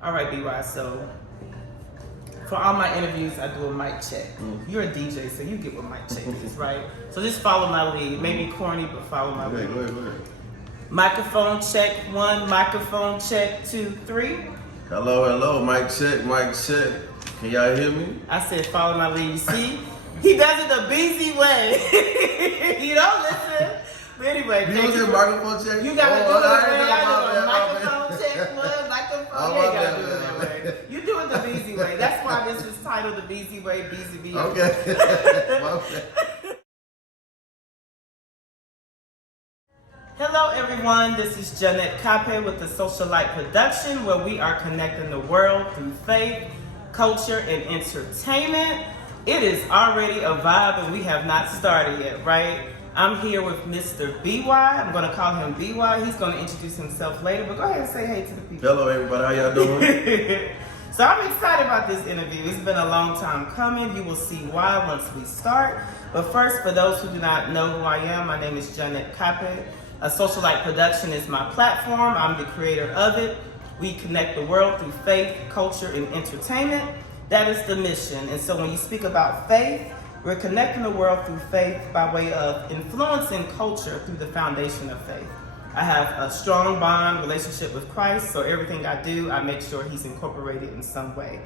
All right, BY. So for all my interviews, I do a mic check. You're a DJ, so you get what mic check is, right? So just follow my lead. Maybe corny, but follow my lead. Go ahead. Microphone check 1, microphone check 2, 3. Hello, mic check. Can y'all hear me? I said follow my lead. You see? He does it the Beezy way. You don't listen. But anyway, You don't get microphone check? You gotta do it the way I do it. Microphone check 1, microphone. You ain't gotta do it that way. You do it the Beezy way. That's why this is titled the Beezy Way, Beezy Way. Okay. Hello everyone, this is Jeanette Cape with the Social Light Production, where we are connecting the world through faith, culture, and entertainment. It is already a vibe and we have not started yet, right? I'm here with Mr. BY. I'm going to call him BY. He's going to introduce himself later, but go ahead and say hey to the people. Hello everybody, how y'all doing? So I'm excited about this interview. It's been a long time coming. You will see why once we start. But first, for those who do not know who I am, my name is Jeanette Cape. A Social Light Production is my platform. I'm the creator of it. We connect the world through faith, culture, and entertainment. That is the mission. And so when you speak about faith, we're connecting the world through faith by way of influencing culture through the foundation of faith. I have a strong bond relationship with Christ, so everything I do, I make sure he's incorporated in some way.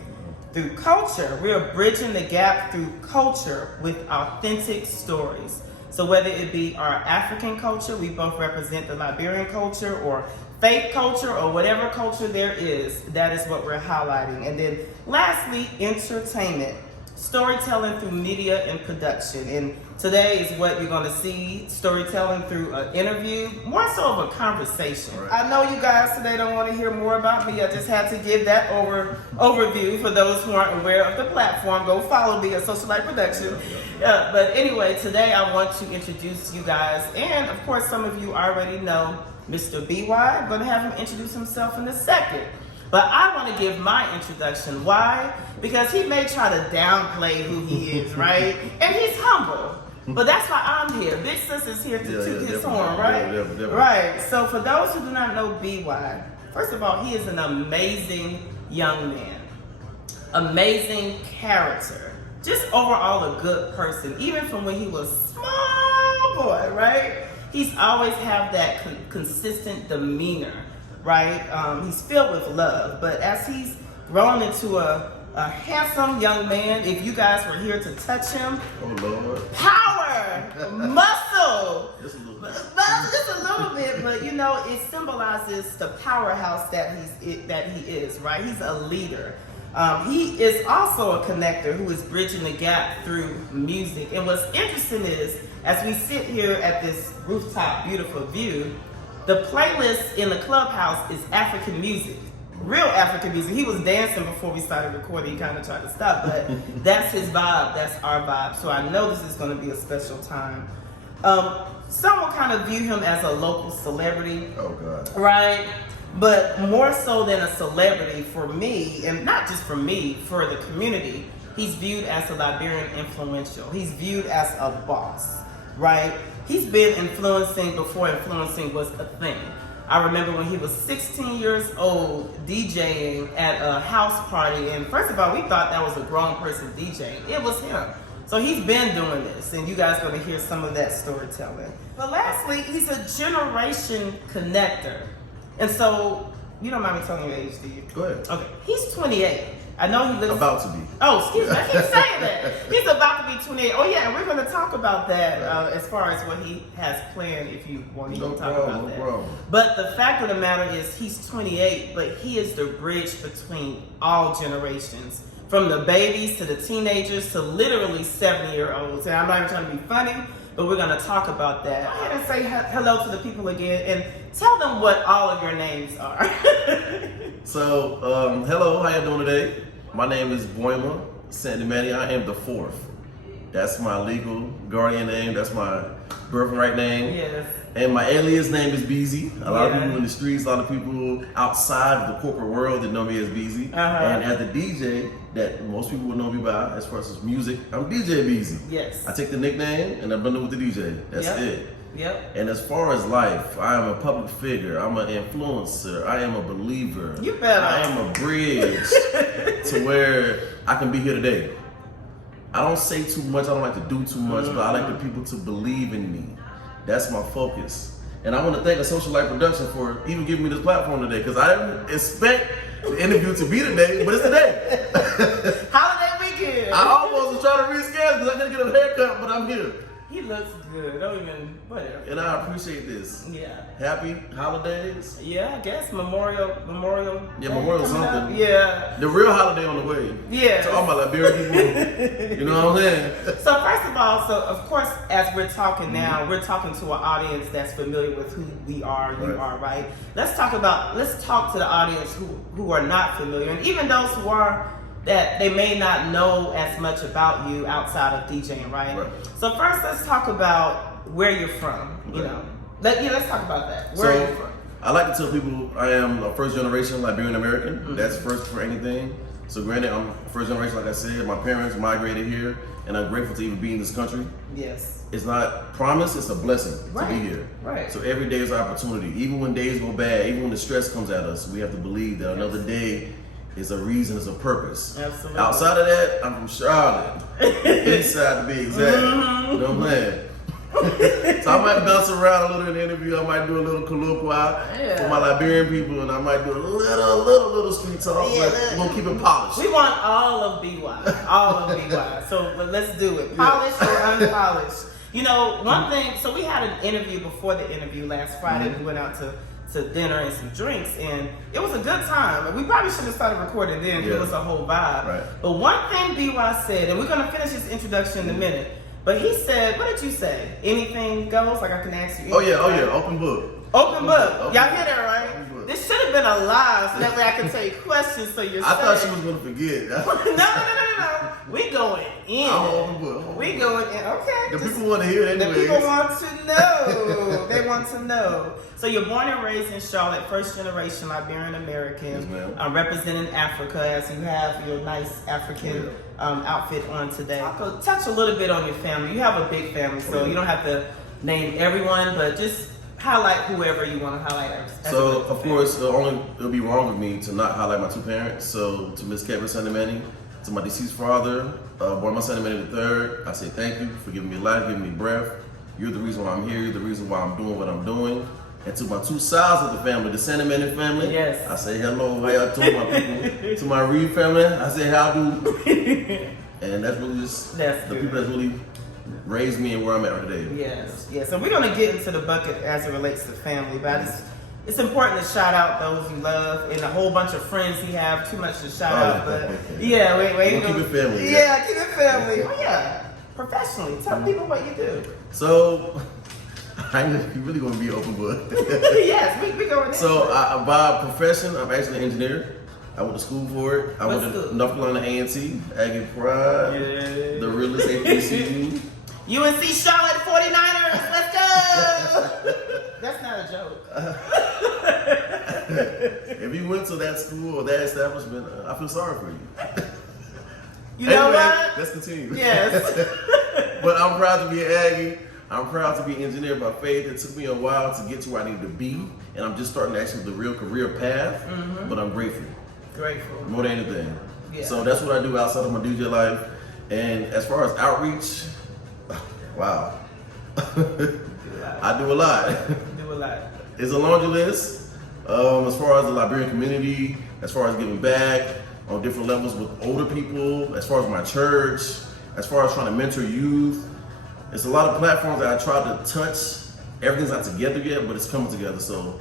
Through culture, we're bridging the gap through culture with authentic stories. So whether it be our African culture, we both represent the Liberian culture, or faith culture, or whatever culture there is, that is what we're highlighting. And then lastly, entertainment. Storytelling through media and production. And today is what you're going to see, storytelling through an interview, more so of a conversation. Right. I know you guys today don't want to hear more about me. I just had to give that overview for those who aren't aware of the platform. Go follow me at Social Light Production. But anyway, today I want to introduce you guys, and of course some of you already know Mr. BY. I'm going to have him introduce himself in a second. But I want to give my introduction. Why? Because he may try to downplay who he is, right? And he's humble. But that's why I'm here. Big Sis is here to toot his horn, right? Yeah. Right. So for those who do not know BY, first of all, he is an amazing young man. Amazing character. Just overall a good person. Even from when he was a small boy, right? He's always have that consistent demeanor. Right? He's filled with love, but as he's grown into a handsome young man, if you guys were here to touch him, Oh Lord. power, muscle, Just a little bit. just a little bit, but you know, it symbolizes the powerhouse that he is, right? He's a leader. He is also a connector who is bridging the gap through music. And what's interesting is, as we sit here at this rooftop beautiful view, the playlist in the clubhouse is African music, real African music. He was dancing before we started recording. He kind of tried to stop, but that's his vibe. That's our vibe. So I know this is going to be a special time. Some will kind of view him as a local celebrity. Oh God. Right? But more so than a celebrity for me, and not just for me, for the community, he's viewed as a Liberian influential. He's viewed as a boss, right? He's been influencing before influencing was a thing. I remember when he was 16 years old DJing at a house party, and first of all, we thought that was a grown person DJing. It was him. So he's been doing this, and you guys are going to hear some of that storytelling. But lastly, he's a generation connector. And so, you don't mind me telling your age, do you? Go ahead. Okay, he's 28. I know he looks... About to be. Oh, excuse me, I keep saying that. He's about to be 28. Oh yeah, we're going to talk about that as far as what he has planned, if you want to talk about that. Problem. But the fact of the matter is he's 28, but he is the bridge between all generations. From the babies to the teenagers to literally 70-year-olds. And I'm not even trying to be funny, but we're going to talk about that. Go ahead and say hello to the people again and tell them what all of your names are. So, hello, how you doing today? My name is Boima Sandy Manny. I am the fourth. That's my legal guardian name. That's my birthright name. Yes. And my alias name is Beezy. A lot of people in the streets, a lot of people outside of the corporate world that know me as Beezy. And as the DJ that most people would know me by, as far as music, I'm DJ Beezy. Yes. I take the nickname and I bundle with the DJ. That's it. Yep. And as far as life, I am a public figure. I'm an influencer. I am a believer. You better. I am a bridge to where I can be here today. I don't say too much. I don't like to do too much, but I like the people to believe in me. That's my focus. And I want to thank a Social Light Production for even giving me this platform today, because I didn't expect the interview to be today, but it's today. Holiday weekend. I almost was trying to reschedule because I couldn't get a haircut, but I'm here. He looks good. Don't even, whatever. And I appreciate this. Yeah. Happy holidays. Yeah, I guess Memorial. Yeah, Memorial coming up. something. Yeah. The real holiday on the way. Yeah. To all my Liberian people. You know what I'm saying? So first of all, of course, as we're talking now, we're talking to an audience that's familiar with who we are, you are, right? Let's talk to the audience who are not familiar, and even those who are, that they may not know as much about you outside of DJing, right? So first, let's talk about where you're from. You know, let's talk about that. Where are you from? I like to tell people I am a first generation Liberian American. That's first for anything. So granted, I'm first generation, like I said. My parents migrated here, and I'm grateful to even be in this country. Yes. It's not promise, it's a blessing to be here. Right. So every day is an opportunity. Even when days go bad, even when the stress comes at us, we have to believe that another day is a reason, is a purpose. Absolutely. Outside of that, I'm from Charlotte. Inside to be exact. You know what I'm saying? So I might bounce around a little in the interview. I might do a little colloquial for my Liberian people, and I might do a little street talk, but we're gonna keep it polished. We want all of BY, all of BY. So let's do it, polished or unpolished. You know, one thing. So we had an interview before the interview last Friday. We went out to dinner and some drinks, and it was a good time. We probably should have started recording then. It was a whole vibe. Right. But one thing BY said, and we're gonna finish his introduction in a minute. But he said, what did you say? Anything goes? Like I can ask you. Oh yeah, open book. Open book. Y'all hear that, right? This should have been a live, so that way I can tell you questions so you're I thought she was gonna forget. No. We going in. I'm an open book. We going in. Okay. The people want to hear it anyways. The people want to know. They want to know. So you're born and raised in Charlotte, first generation Liberian American, representing Africa, as you have your nice African outfit on today. I'll touch a little bit on your family. You have a big family, so you don't have to name everyone, but just highlight whoever you want to highlight. So, of course, it'll be wrong of me to not highlight my two parents. So, to Miss Kevin Sandomani, to my deceased father, Boy, my Sandomani III, I say thank you for giving me life, giving me breath. You're the reason why I'm here. You're the reason why I'm doing what I'm doing. And to my two sides of the family, the Sandomani family, I say hello, how y'all doing, my people. To my Reed family, I say how do. And that's really just the people that's really raised me and where I'm at today. Yes. So we're gonna get into the bucket as it relates to family, but it's important to shout out those you love and a whole bunch of friends he have. Too much to shout out, but wait. We'll keep it family. Yeah, keep it family. Oh yeah, professionally, tell people what you do. So, you really gonna be open book. Yes, we going. So by profession, I'm actually an engineer. I went to school for it. I went to North Carolina A&T, Aggie Pride, the realest HBCU. UNC Charlotte 49ers, let's go! That's not a joke. If you went to that school or that establishment, I feel sorry for you. You know what? Let's continue. Yes. But I'm proud to be an Aggie. I'm proud to be an engineer by faith. It took me a while to get to where I need to be, and I'm just starting actually the real career path, but I'm grateful. Grateful. More than anything. Yeah. So that's what I do outside of my DJ life. And as far as outreach, wow. I do a lot. It's a laundry list. As far as the Liberian community, as far as giving back on different levels with older people, as far as my church, as far as trying to mentor youth. It's a lot of platforms that I try to touch. Everything's not together yet, but it's coming together. So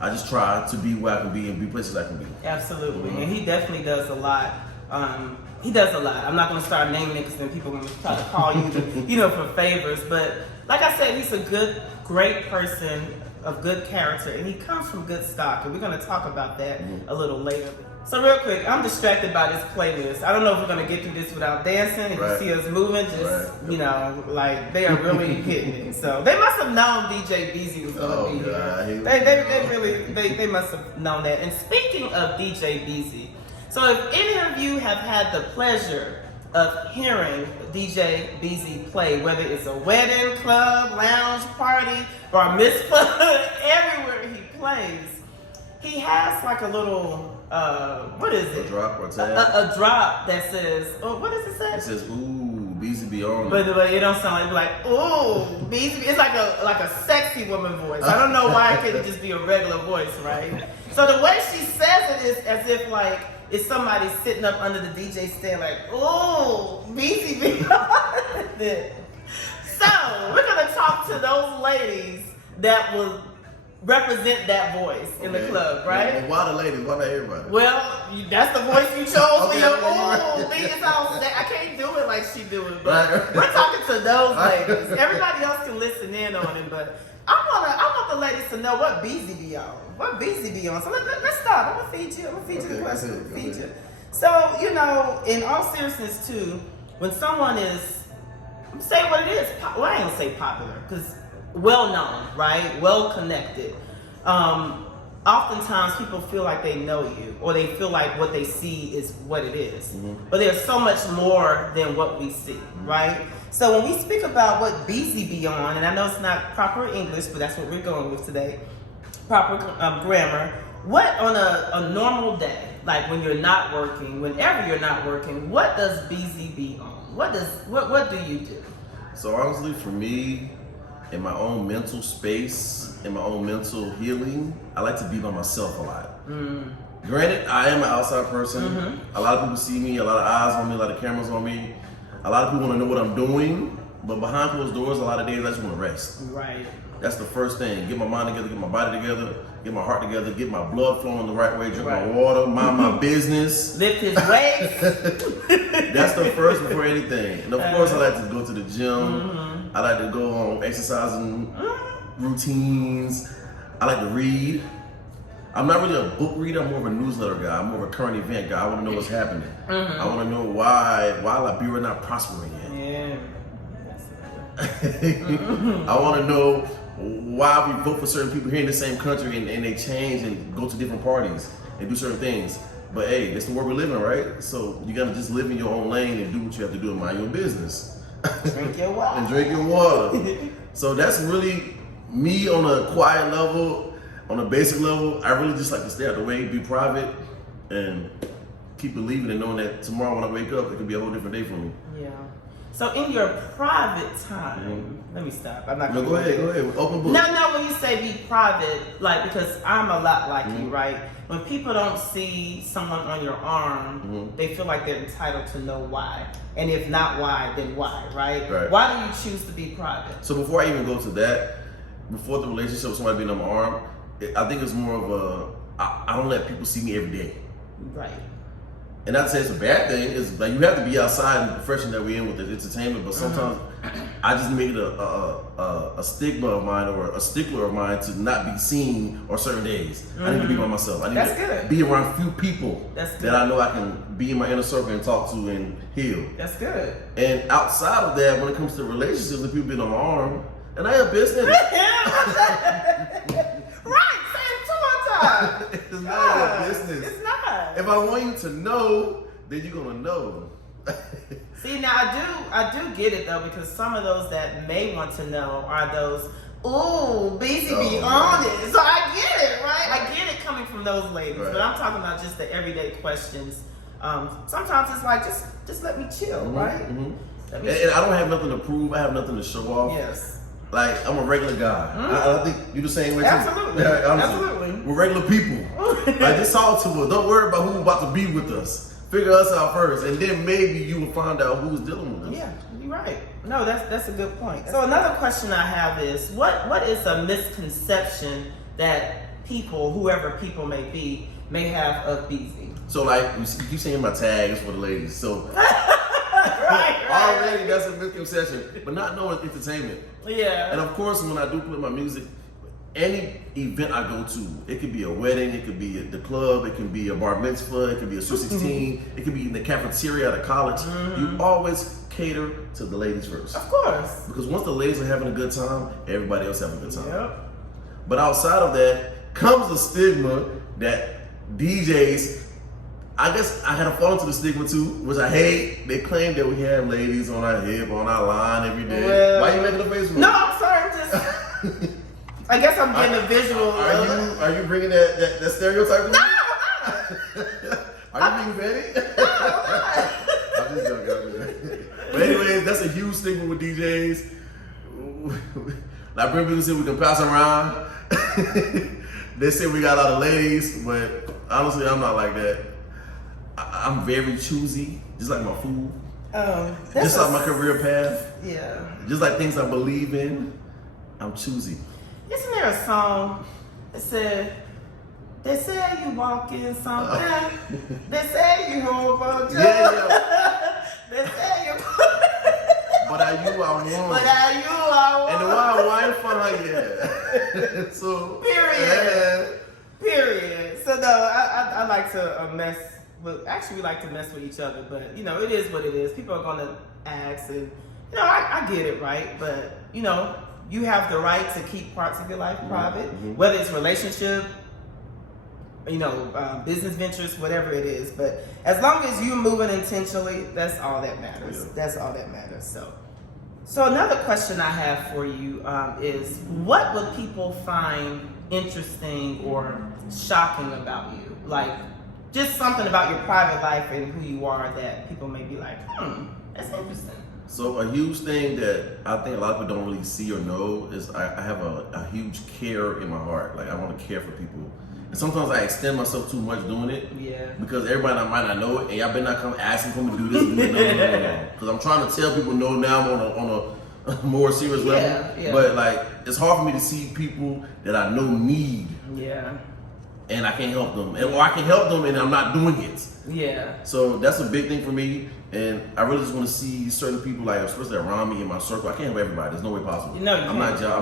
I just try to be where I can be and be places I can be. Absolutely, and he definitely does a lot. He does a lot. I'm not going to start naming it because then people are going to try to call you, for favors. But like I said, he's a great person of good character, and he comes from good stock. And we're going to talk about that a little later. So real quick, I'm distracted by this playlist. I don't know if we're going to get through this without dancing. If you see us moving, just, like they are really hitting it. So they must have known DJ Beezy was going to be here. They must have known that. And speaking of DJ Beezy, so if any of you have had the pleasure of hearing DJ Beezy play, whether it's a wedding, club, lounge, party, or mitzvah, everywhere he plays, he has like a little, what is it? A drop or tag? A drop that says, oh, what does it say? It says, ooh, Beezy be on. But it don't sound like ooh, Beezy. It's like a sexy woman voice. I don't know why it couldn't just be a regular voice, right? So the way she says it is as if like it's somebody sitting up under the DJ stand like, ooh, Beezy be on it. So we're gonna talk to those ladies that will represent that voice in the club, right? Well, why the ladies? Why not everybody? Well, that's the voice you chose for your biggest house. I can't do it like she do it, but we're talking to those ladies. Everybody else can listen in on it, but I want the ladies to know what Beezy be on. What Beezy be on. So let's start. I'm gonna feed you. The question. Feed you. So, you know, in all seriousness too, when someone is, say what it is, well, I ain't gonna say popular, because well known, right? Well connected. Oftentimes people feel like they know you, or they feel like what they see is what it is. Mm-hmm. But there's so much more than what we see, right? So when we speak about what Beezy be on, and I know it's not proper English, but that's what we're going with today, proper grammar. What on a normal day, like when you're not working, whenever you're not working, what does Beezy be on? What do you do? So honestly, for me, in my own mental space, in my own mental healing, I like to be by myself a lot. Mm. Granted, I am an outside person. Mm-hmm. A lot of people see me, a lot of eyes on me, a lot of cameras on me. A lot of people want to know what I'm doing, but behind closed doors, a lot of days I just want to rest. Right. That's the first thing. Get my mind together, get my body together, get my heart together, get my blood flowing the right way, drink my water, mind my business. Lift his weights. That's the first before anything. And of course, I like to go to the gym. Mm-hmm. I like to go on exercising routines. I like to read. I'm not really a book reader. I'm more of a newsletter guy. I'm more of a current event guy. I want to know what's happening. Mm-hmm. I want to know why Liberia not prospering yet. Yeah. I want to know why we vote for certain people here in the same country and they change and go to different parties and do certain things. But hey, it's the world we live in, right? So you gotta just live in your own lane and do what you have to do and mind your business. Drink your water. And drink your water. So that's really me on a quiet level, on a basic level. I really just like to stay out the way, be private, and keep believing and knowing that tomorrow when I wake up, it could be a whole different day for me. Yeah. So in your private time, let me stop. I'm not gonna go ahead. Open book. No, when you say be private, like, because I'm a lot like you, right? When people don't see someone on your arm, they feel like they're entitled to know why. And if not why, then why, right? Why do you choose to be private? So before I even go to that, before the relationship with somebody being on my arm, I think it's more of I don't let people see me every day. Right. And not to say it's a bad thing, it's like you have to be outside in the profession that we're in with the entertainment, but sometimes I just make it a stigma of mine or a stickler of mine to not be seen on certain days. I need to be by myself. I need to be around few people that I know I can be in my inner circle and talk to and heal. That's good. And outside of that, when it comes to relationships and people being on my arm, and I have business. Right, say it 2 more times. It's not your business. It's not. If I want you to know, then you're gonna know. See, now I do get it though, because some of those that may want to know are those, ooh, Beezy be on it. So I get it, right? I get it coming from those ladies, but I'm talking about just the everyday questions. Sometimes it's like, just let me chill, right? Mm-hmm. And I don't have nothing to prove. I have nothing to show off. Yes. Like, I'm a regular guy. I think you're the same way too. Absolutely. Absolutely. We're regular people. Like, just talk to us. Don't worry about who's about to be with us. Figure us out first, and then maybe you will find out who's dealing with us. Yeah, you're right. No, that's a good point. So another question I have is, what is a misconception that people, whoever people may be, may have of Beezy? So, like, you keep saying my tags for the ladies. So, right. Already that's a misconception, but not knowing entertainment. Yeah. And of course, when I do play my music, any event I go to, it could be a wedding, it could be at the club, it can be a bar mitzvah, it could be a Sweet 16, it could be in the cafeteria at a college. You always cater to the ladies first. Of course. Because once the ladies are having a good time, everybody else having a good time. Yep. But outside of that comes the stigma that DJs, I guess I had to fall into the stigma too, which I hate. They claim that we have ladies on our hip, on our line every day. Well, why you making a face with? No, I'm sorry. I'm just. I guess I'm getting a visual. Are you bringing that stereotype? No, I'm not. Are you being petty? I'm just joking. But anyways, that's a huge stigma with DJs. Like people say we can pass around. They say we got a lot of ladies, but honestly, I'm not like that. I'm very choosy, just like my food. Just like my career path. Yeah. Just like things I believe in, I'm choosy. Isn't there a song that said, they say you walk in something, they say you hold on to they say you but are you I want. But are you I want. And the why fun like that. So Period. So no, I like to mess with, actually we like to mess with each other, but you know, it is what it is. People are gonna ask, and you know, I get it, right? But you know, you have the right to keep parts of your life private, whether it's relationship, you know, business ventures, whatever it is. But as long as you're moving intentionally, that's all that matters. Yeah. That's all that matters. So another question I have for you is, what would people find interesting or shocking about you? Like, just something about your private life and who you are that people may be like, that's interesting. So a huge thing that I think a lot of people don't really see or know is I have a huge care in my heart. Like I want to care for people. And sometimes I extend myself too much doing it. Yeah. Because everybody might not know it, and y'all better not come asking for me to do this. No. Because I'm trying to tell people no now on a more serious level. Yeah. But like it's hard for me to see people that I know need. Yeah. And I can't help them. Or I can help them and I'm not doing it. Yeah. So that's a big thing for me. And I really just want to see certain people, like especially around me in my circle. I can't help everybody. There's no way possible. No, I'm not God.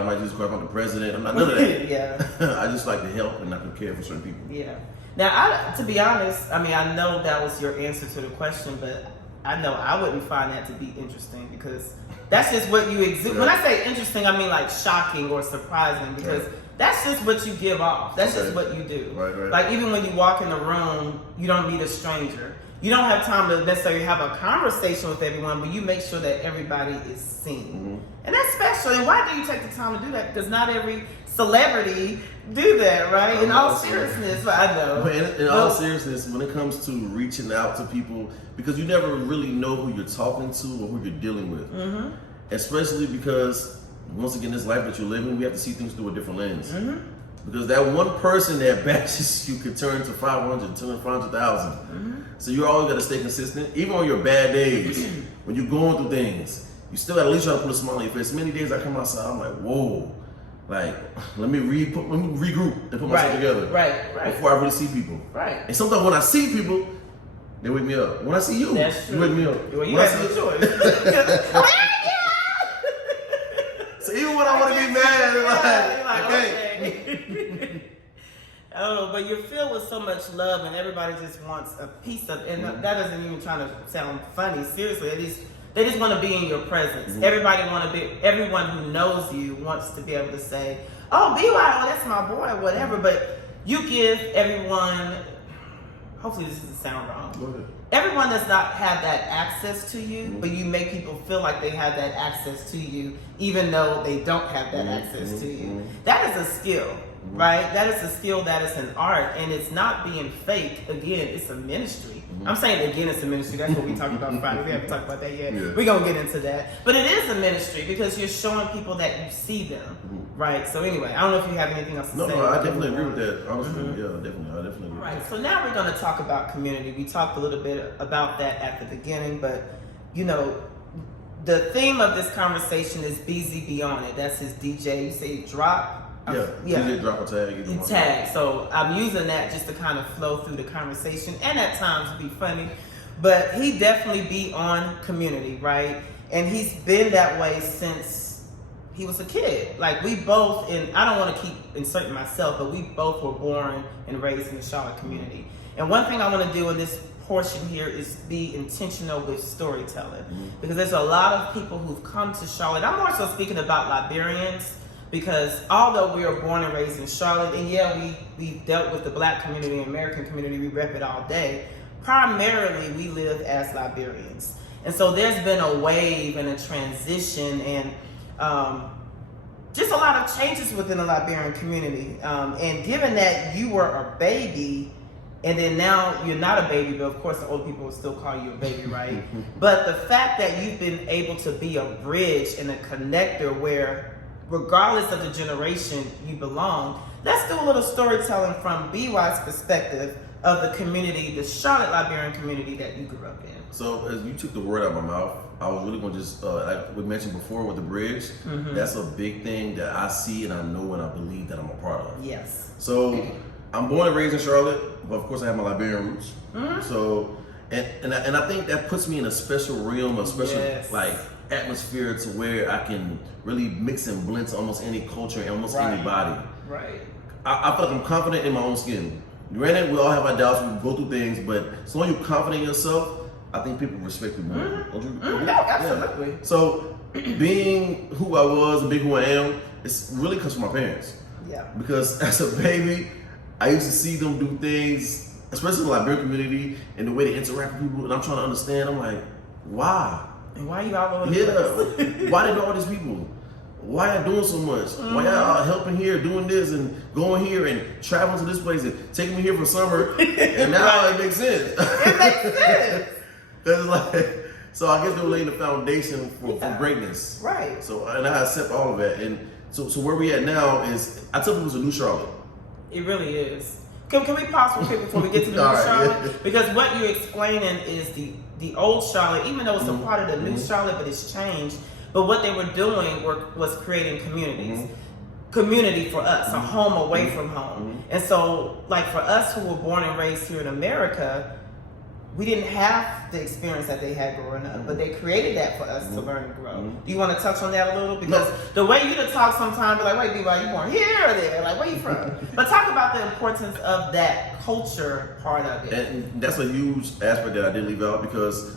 I'm not Jesus Christ. I'm not the president. I'm not none of that. Yeah. I just like to help and I can care for certain people. Yeah. Now, to be honest, I mean, I know that was your answer to the question, but I know I wouldn't find that to be interesting because that's just what you exude. When I say interesting, I mean like shocking or surprising because that's just what you give off. That's just what you do. Right. Like even when you walk in a room, you don't meet a stranger. You don't have time to necessarily have a conversation with everyone, but you make sure that everybody is seen. And that's special. And why do you take the time to do that? Because not every celebrity do that, right? In all seriousness, I know. But in all seriousness, when it comes to reaching out to people, because you never really know who you're talking to or who you're dealing with. Especially because, once again, this life that you're living, we have to see things through a different lens. Because that one person that bashes you could turn to 500, turn to 500,000. So you always got to stay consistent. Even on your bad days, when you're going through things, you still got to at least try to put a smile on your face. Many days I come outside, I'm like, whoa. Like, let me regroup and put myself together. Right. Before I really see people. Right. And sometimes when I see people, they wake me up. When I see you, you wake me up. Well, you have no choice. So even when I want to be mad, like okay. I don't know, but you're filled with so much love, and everybody just wants a piece of. And that doesn't even try to sound funny. Seriously, they just want to be in your presence. Everyone who knows you wants to be able to say, "Oh, BY, that's my boy," whatever. But you give everyone. Hopefully, this doesn't sound wrong. Go ahead. Everyone does not have that access to you, but you make people feel like they have that access to you, even though they don't have that access to you. That is a skill, right? That is a skill, that is an art, and it's not being fake. Again, it's a ministry. I'm saying again, it's a ministry. That's what we talked about Friday. We haven't talked about that yet. We're going to get into that. But it is a ministry because you're showing people that you see them, right? So anyway, I don't know if you have anything else to say. No, I definitely agree with that. Honestly, yeah, definitely. I definitely agree. Right, so now we're going to talk about community. We talked a little bit about that at the beginning, but you know, the theme of this conversation is Beezy Be On It. That's his DJ. You say drop. Yeah. DJ drop a tag. Tag. So I'm using that just to kind of flow through the conversation and at times be funny. But he definitely be on community, right? And he's been that way since he was a kid. Like we both, and I don't want to keep inserting myself, but we both were born and raised in the Charlotte community. And one thing I want to do in this portion here is be intentional with storytelling, because there's a lot of people who've come to Charlotte. I'm more so speaking about Liberians, because although we were born and raised in Charlotte, and yeah, we dealt with the Black community and American community, we rep it all day, primarily we live as Liberians. And so there's been a wave and a transition and just a lot of changes within the Liberian community. And given that you were a baby, and then now you're not a baby, but of course the old people will still call you a baby, right? But the fact that you've been able to be a bridge and a connector where, regardless of the generation you belong, let's do a little storytelling from BY's perspective of the community, the Charlotte Liberian community that you grew up in. So as you took the word out of my mouth, I was really going to just, like we mentioned before with the bridge, that's a big thing that I see and I know and I believe that I'm a part of. Yes. So I'm born and raised in Charlotte, but of course I have my Liberian roots. So, and I think that puts me in a special realm, a special like atmosphere to where I can really mix and blend to almost any culture and almost anybody. Right. I feel like I'm confident in my own skin. Granted, we all have our doubts, we go through things, but as long as you're confident in yourself, I think people respect you more. Don't you? No, absolutely. Yeah. So being who I was and being who I am, it's really comes from my parents. Yeah. Because as a baby, I used to see them do things, especially in the Liberian community, and the way they interact with people, and I'm trying to understand, I'm like, why? And why are you all over the place? Why they know all these people? Why y'all doing so much? Why y'all helping here, doing this, and going here, and traveling to this place, and taking me here for summer, and now it makes sense. It makes sense. Cause like, so I guess they were laying the foundation for greatness. Right. So, and I accept all of that. And so where we at now is, I tell people it's a new Charlotte. It really is. Can we pause for a bit before we get to the new Charlotte? Because what you're explaining is the old Charlotte, even though it's a part of the new Charlotte, but it's changed. But what they were doing was creating communities. Community for us, a home away from home. And so, like for us who were born and raised here in America, we didn't have the experience that they had growing up, but they created that for us to learn and grow. Do you want to touch on that a little? Because the way you talk sometimes, be like, wait, B-Boy, you born here or there? Like, where you from? But talk about the importance of that culture part of it. And that's a huge aspect that I did leave out, because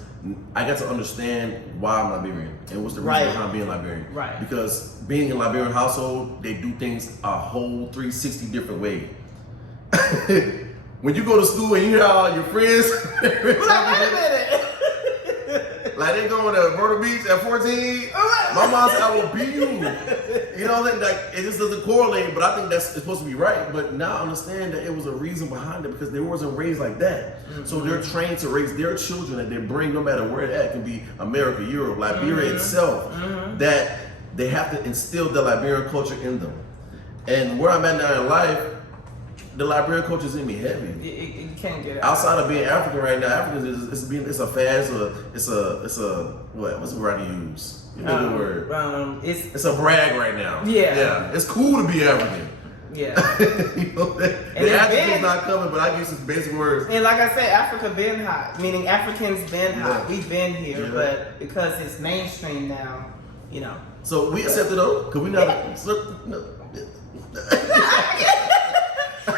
I got to understand why I'm Liberian and what's the reason behind being Liberian. Right. Because being in a Liberian household, they do things a whole 360 different way. When you go to school and you hear all your friends, like, wait a minute. Like they going to Myrtle Beach at 14. My mom said, I will beat you. You know, like it just doesn't correlate, but I think it's supposed to be right. But now I understand that it was a reason behind it, because they wasn't raised like that. So they're trained to raise their children that they bring, no matter where it's at. It can be America, Europe, Liberia itself, that they have to instill the Liberian culture in them. And where I'm at now in life, the Liberian culture is in me heavy. You can't get it outside of being African right now. African it's a fad. It's a what's the word to use? You know the word. It's a brag right now. Yeah. It's cool to be African. Yeah. You know, the African's not coming, but I use some basic words. And like I said, Africa been hot. Meaning Africans been hot. We've been here, but because it's mainstream now, you know. So we accept it though, because we not.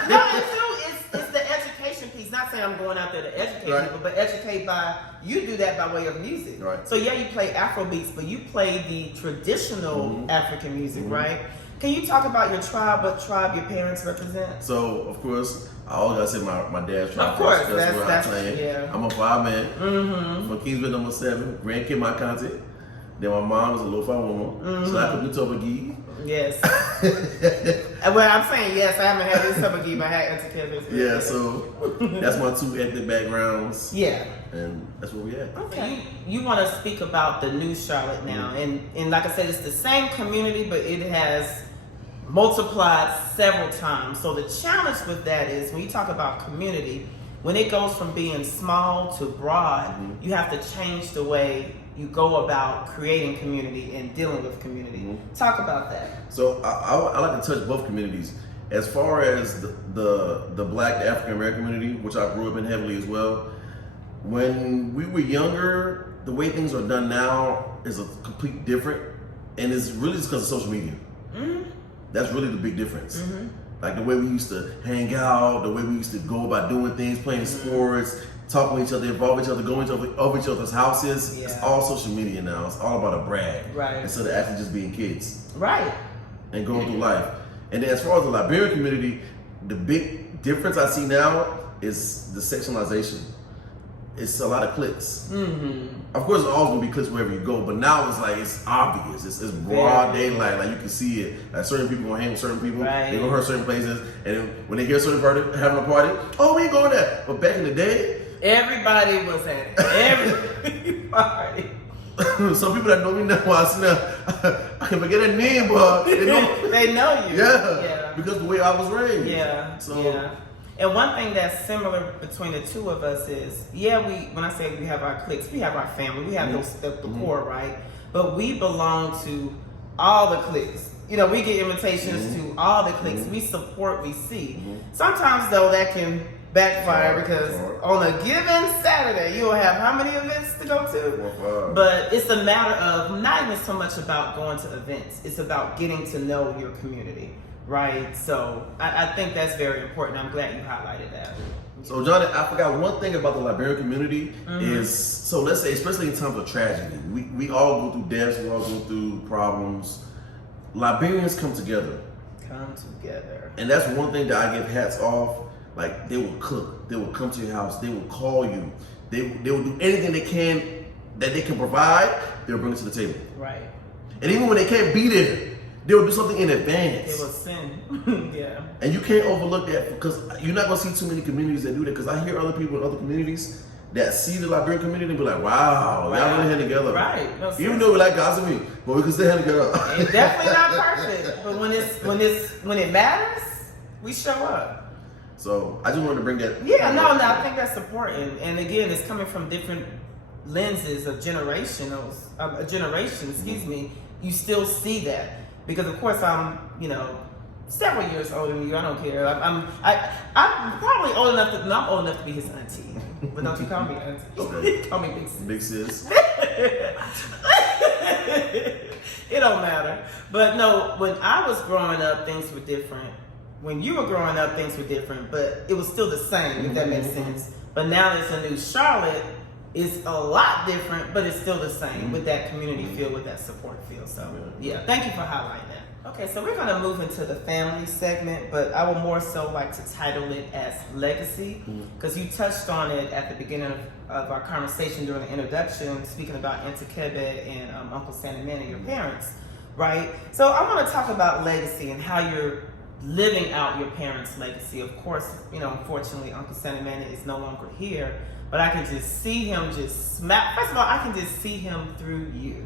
No, it's the education piece. Not saying I'm going out there to educate people, but educate by, you do that by way of music. Right. So yeah, you play Afro beats, but you play the traditional African music, right? Can you talk about your tribe, what tribe your parents represent? So, of course, I always gotta say my dad's tribe. Of course, that's where I play. Yeah. I'm a 5-man from Kingsville number 7, grandkid my content. Then my mom was a lo-fi woman, so I could do Tobagi. Yes. Well, I'm saying yes, I haven't had this Tobagi, but I had Antiquated. Yeah, so that's my 2 ethnic backgrounds. Yeah. And that's where we at. Okay. You want to speak about the new Charlotte now, and like I said, it's the same community, but it has multiplied several times. So the challenge with that is, when you talk about community, when it goes from being small to broad, you have to change the way you go about creating community and dealing with community. Talk about that. So I like to touch both communities. As far as the Black, the African American community, which I grew up in heavily as well, when we were younger, the way things are done now is a complete different, and it's really just because of social media. That's really the big difference. Like the way we used to hang out, the way we used to go about doing things, playing sports, talking with each other, involve each other, going over each other's houses. It's all social media now. It's all about a brag. Right. Instead of actually just being kids. Right. and going through life. And then as far as the Liberian community, the big difference I see now is the sectionalization. It's a lot of cliques. Of course, it's always gonna be cliques wherever you go, but now it's like it's obvious. It's broad daylight. Like you can see it. Like certain people gonna hang with certain people. They gonna hurt certain places, and then when they get a certain party, having a party, oh, we ain't going there. But back in the day, everybody was at it. Every party. Some people that know me now, I can forget their name, but they know you. Yeah, because the way I was raised. Yeah. And one thing that's similar between the two of us is, when I say we have our cliques, we have our family, we have the core, right? But we belong to all the cliques. You know, we get invitations to all the cliques. We support, we see. Sometimes, though, that can backfire because on a given Saturday, you'll have how many events to go to? But it's a matter of not even so much about going to events. It's about getting to know your community. Right, so I think that's very important. I'm glad you highlighted that. So, Johnny, I forgot one thing about the Liberian community is, so let's say, especially in times of tragedy, we all go through deaths, we all go through problems. Liberians come together. And that's one thing that I give hats off. Like, they will cook, they will come to your house, they will call you, they will do anything they can that they can provide, they'll bring it to the table. Right. And even when they can't be there, they will do something in advance. They will send. Yeah. And you can't overlook that because you're not going to see too many communities that do that. Because I hear other people in other communities that see the Liberian community and be like, wow, y'all really hand together. Right. No, even though we like gossiping, but we can still hand together. It's definitely not perfect. But when it matters, we show up. So I just wanted to bring that. Yeah, no, I think that's important. And again, it's coming from different lenses of generations, you still see that. Because of course I'm, several years older than you. I don't care. I'm probably old enough to. I'm old enough to be his auntie, but don't you call me auntie? Okay. Call me big sis. Big sis. It don't matter. But no, when I was growing up, things were different. When you were growing up, things were different, but it was still the same. If that makes sense. But now it's a new Charlotte. It's a lot different, but it's still the same with that community feel, with that support feel. So, yeah, thank you for highlighting that. Okay, so we're going to move into the family segment, but I would more so like to title it as Legacy, because you touched on it at the beginning of our conversation during the introduction, speaking about Auntie Kebe and Uncle Santa Man and your parents, right? So I want to talk about legacy and how you're living out your parents' legacy. Of course, unfortunately, Uncle Santa Man is no longer here. But I can just see him just smack. First of all, I can just see him through you.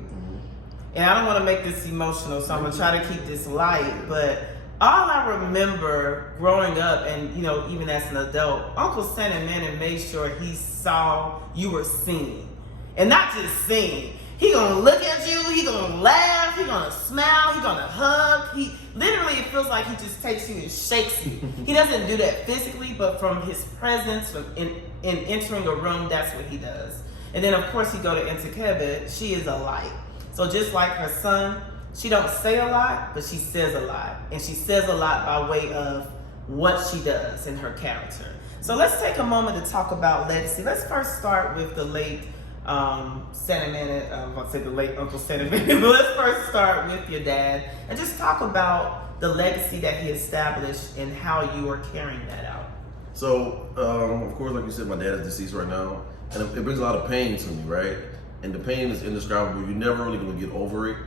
And I don't want to make this emotional, so I'm going to try to keep this light. But all I remember growing up and, even as an adult, Uncle Santa Man made sure he saw you were seen. And not just seen. He going to look at you, he going to laugh, he going to smile, he going to hug. He literally, it feels like he just takes you and shakes you. He doesn't do that physically, but from his presence, from in entering a room, that's what he does. And then, of course, you go to Auntie Kebe, she is a light. So just like her son, she don't say a lot, but she says a lot. And she says a lot by way of what she does in her character. So let's take a moment to talk about legacy. Let's first start with the late Santa Man, I'm about to say the late Uncle Santa Man, but let's first start with your dad and just talk about the legacy that he established and how you are carrying that out. So, of course, like you said, my dad is deceased right now, and it brings a lot of pain to me, right? And the pain is indescribable. You're never really gonna get over it.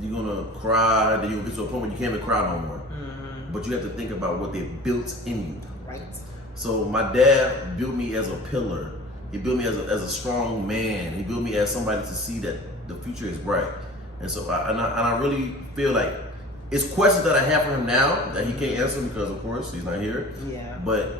You're gonna cry, then you'll get to a point where you can't even cry no more. But you have to think about what they built in you. Right. So my dad built me as a pillar. He built me as a strong man. He built me as somebody to see that the future is bright. And so I really feel like it's questions that I have for him now that he can't answer because, of course, he's not here. Yeah. But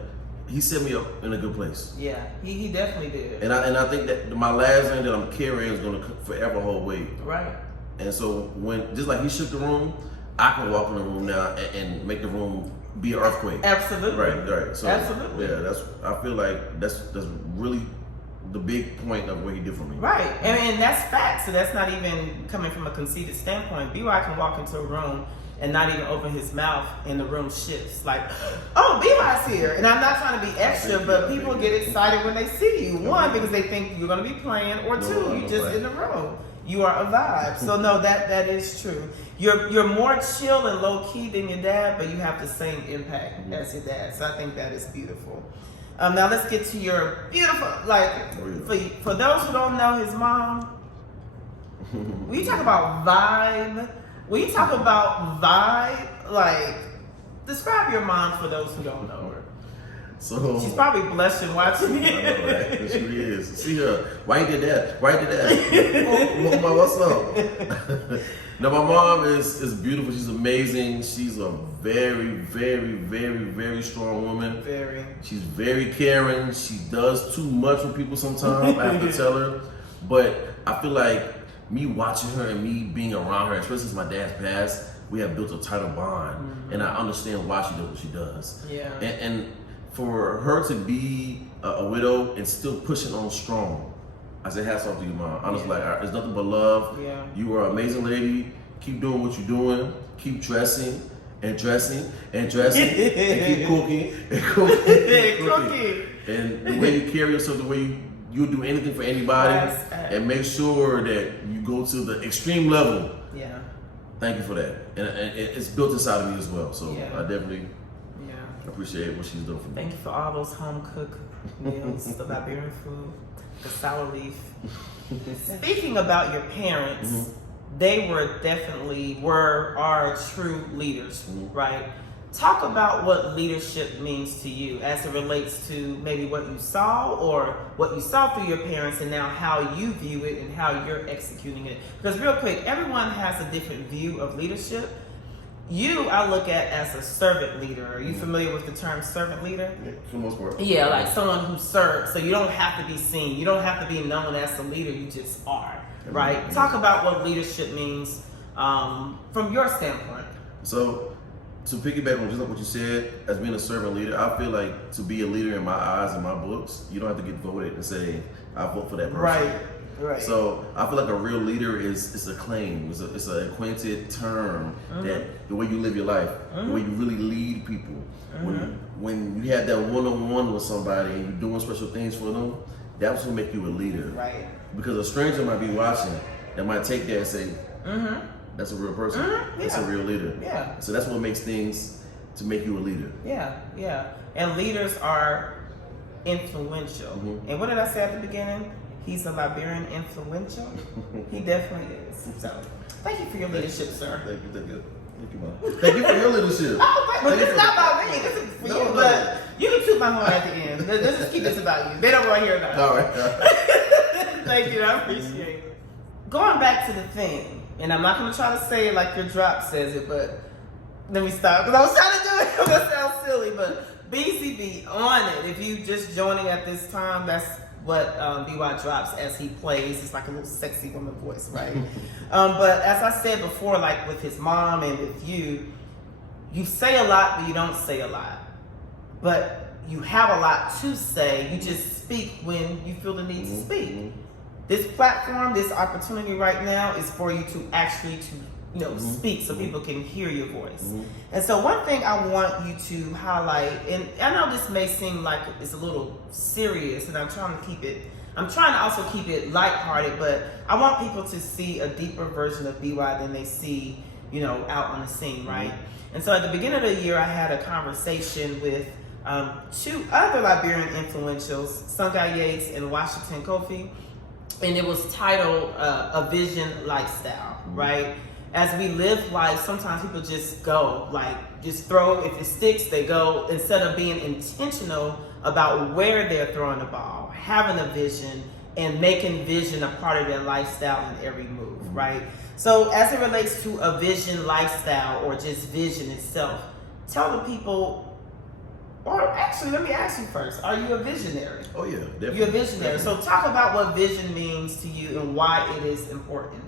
he set me up in a good place. Yeah, he definitely did. And I think that my last name that I'm carrying is going to forever hold weight. Right. And so when, just like he shook the room, I can walk in the room now and make the room be an earthquake. Absolutely. Right. So, absolutely. Yeah, I feel like that's really the big point of what he did for me. Right, and that's facts. So that's not even coming from a conceited standpoint. B.Y. can walk into a room and not even open his mouth, and the room shifts. Like, oh, B.Y.'s here. And I'm not trying to be extra, but people get excited when they see you. One, because they think you're going to be playing, or two, you just in the room. you are a vibe. So no, that is true. You're more chill and low key than your dad, but you have the same impact as your dad. So I think that is beautiful. Now let's get to your beautiful, like, for those who don't know his mom, when you talk about vibe, like, describe your mom for those who don't know her. So she's probably blushing watching it. I know, right? She is. See her. Why you did that? Why you did that? What's up? Now my mom is beautiful. She's amazing. She's a very, very, very, very strong woman. Very. She's very caring. She does too much for people sometimes. I have to tell her. But I feel like me watching her and me being around her, especially since my dad's passed, we have built a tighter bond. And I understand why she does what she does. Yeah. And for her to be a widow and still pushing on strong, I say hats off to you, Mom. Honestly, like, there's nothing but love. Yeah. You are an amazing lady. Keep doing what you're doing. Keep dressing and dressing and dressing and keep cooking and cooking. And the way you carry yourself, the way you do anything for anybody, and make sure that you go to the extreme level. Yeah. Thank you for that. And it's built inside of me as well. So I definitely appreciate what she's doing for me. Thank you for all those home cooked meals, the Liberian food, the sour leaf. Speaking about your parents, they are true leaders, right? Talk about what leadership means to you as it relates to maybe what you saw or what you saw through your parents and now how you view it and how you're executing it. Because real quick, everyone has a different view of leadership. You, I look at as a servant leader. Are you familiar with the term servant leader? Yeah, for the most part. Yeah, like someone who serves. So you don't have to be seen. You don't have to be known as the leader. You just are, right? Talk about what leadership means from your standpoint. So, to piggyback on just like what you said, as being a servant leader, I feel like to be a leader in my eyes and my books, you don't have to get voted and say, I vote for that person. Right. So I feel like a real leader is a claim. It's an acquainted term that the way you live your life, the way you really lead people. When you have that one-on-one with somebody and you're doing special things for them, that's what make you a leader. Right. Because a stranger might be watching that might take that and say, that's a real person. That's a real leader. Yeah. So that's what makes things to make you a leader. Yeah. And leaders are influential. And what did I say at the beginning? He's a Liberian Influential. He definitely is. So, thank you for your leadership, sir. Thank you, Mom. Thank you for your leadership. But this is not about me. This is for you. No. But you can toot my horn at the end. Let's just keep this about you. They don't want to hear about it. All right. Thank you. I appreciate it. Going back to the thing, and I'm not going to try to say it like your drop says it, but let me stop because I was trying to do it. That sounds silly, but Beezy be on it. If you just joining at this time, that's what BY drops as he plays. It's like a little sexy woman voice, right? But as I said before, like with his mom and with you say a lot, but you don't say a lot. But you have a lot to say. You just speak when you feel the need to speak. This platform, this opportunity right now is for you to actually speak so people can hear your voice. And so one thing I want you to highlight, and I know this may seem like it's a little serious, and I'm trying to also keep it lighthearted, but I want people to see a deeper version of BY than they see, out on the scene, right? And so at the beginning of the year, I had a conversation with two other Liberian influentials, Sungai Yates and Washington Kofi, and it was titled A Vision Lifestyle, right? As we live life, sometimes people just go, just throw, if it sticks, they go, instead of being intentional about where they're throwing the ball, having a vision, and making vision a part of their lifestyle in every move, right? So as it relates to a vision lifestyle or just vision itself, tell the people, or actually, let me ask you first, are you a visionary? Oh yeah, definitely. You're a visionary. Definitely. So talk about what vision means to you and why it is important.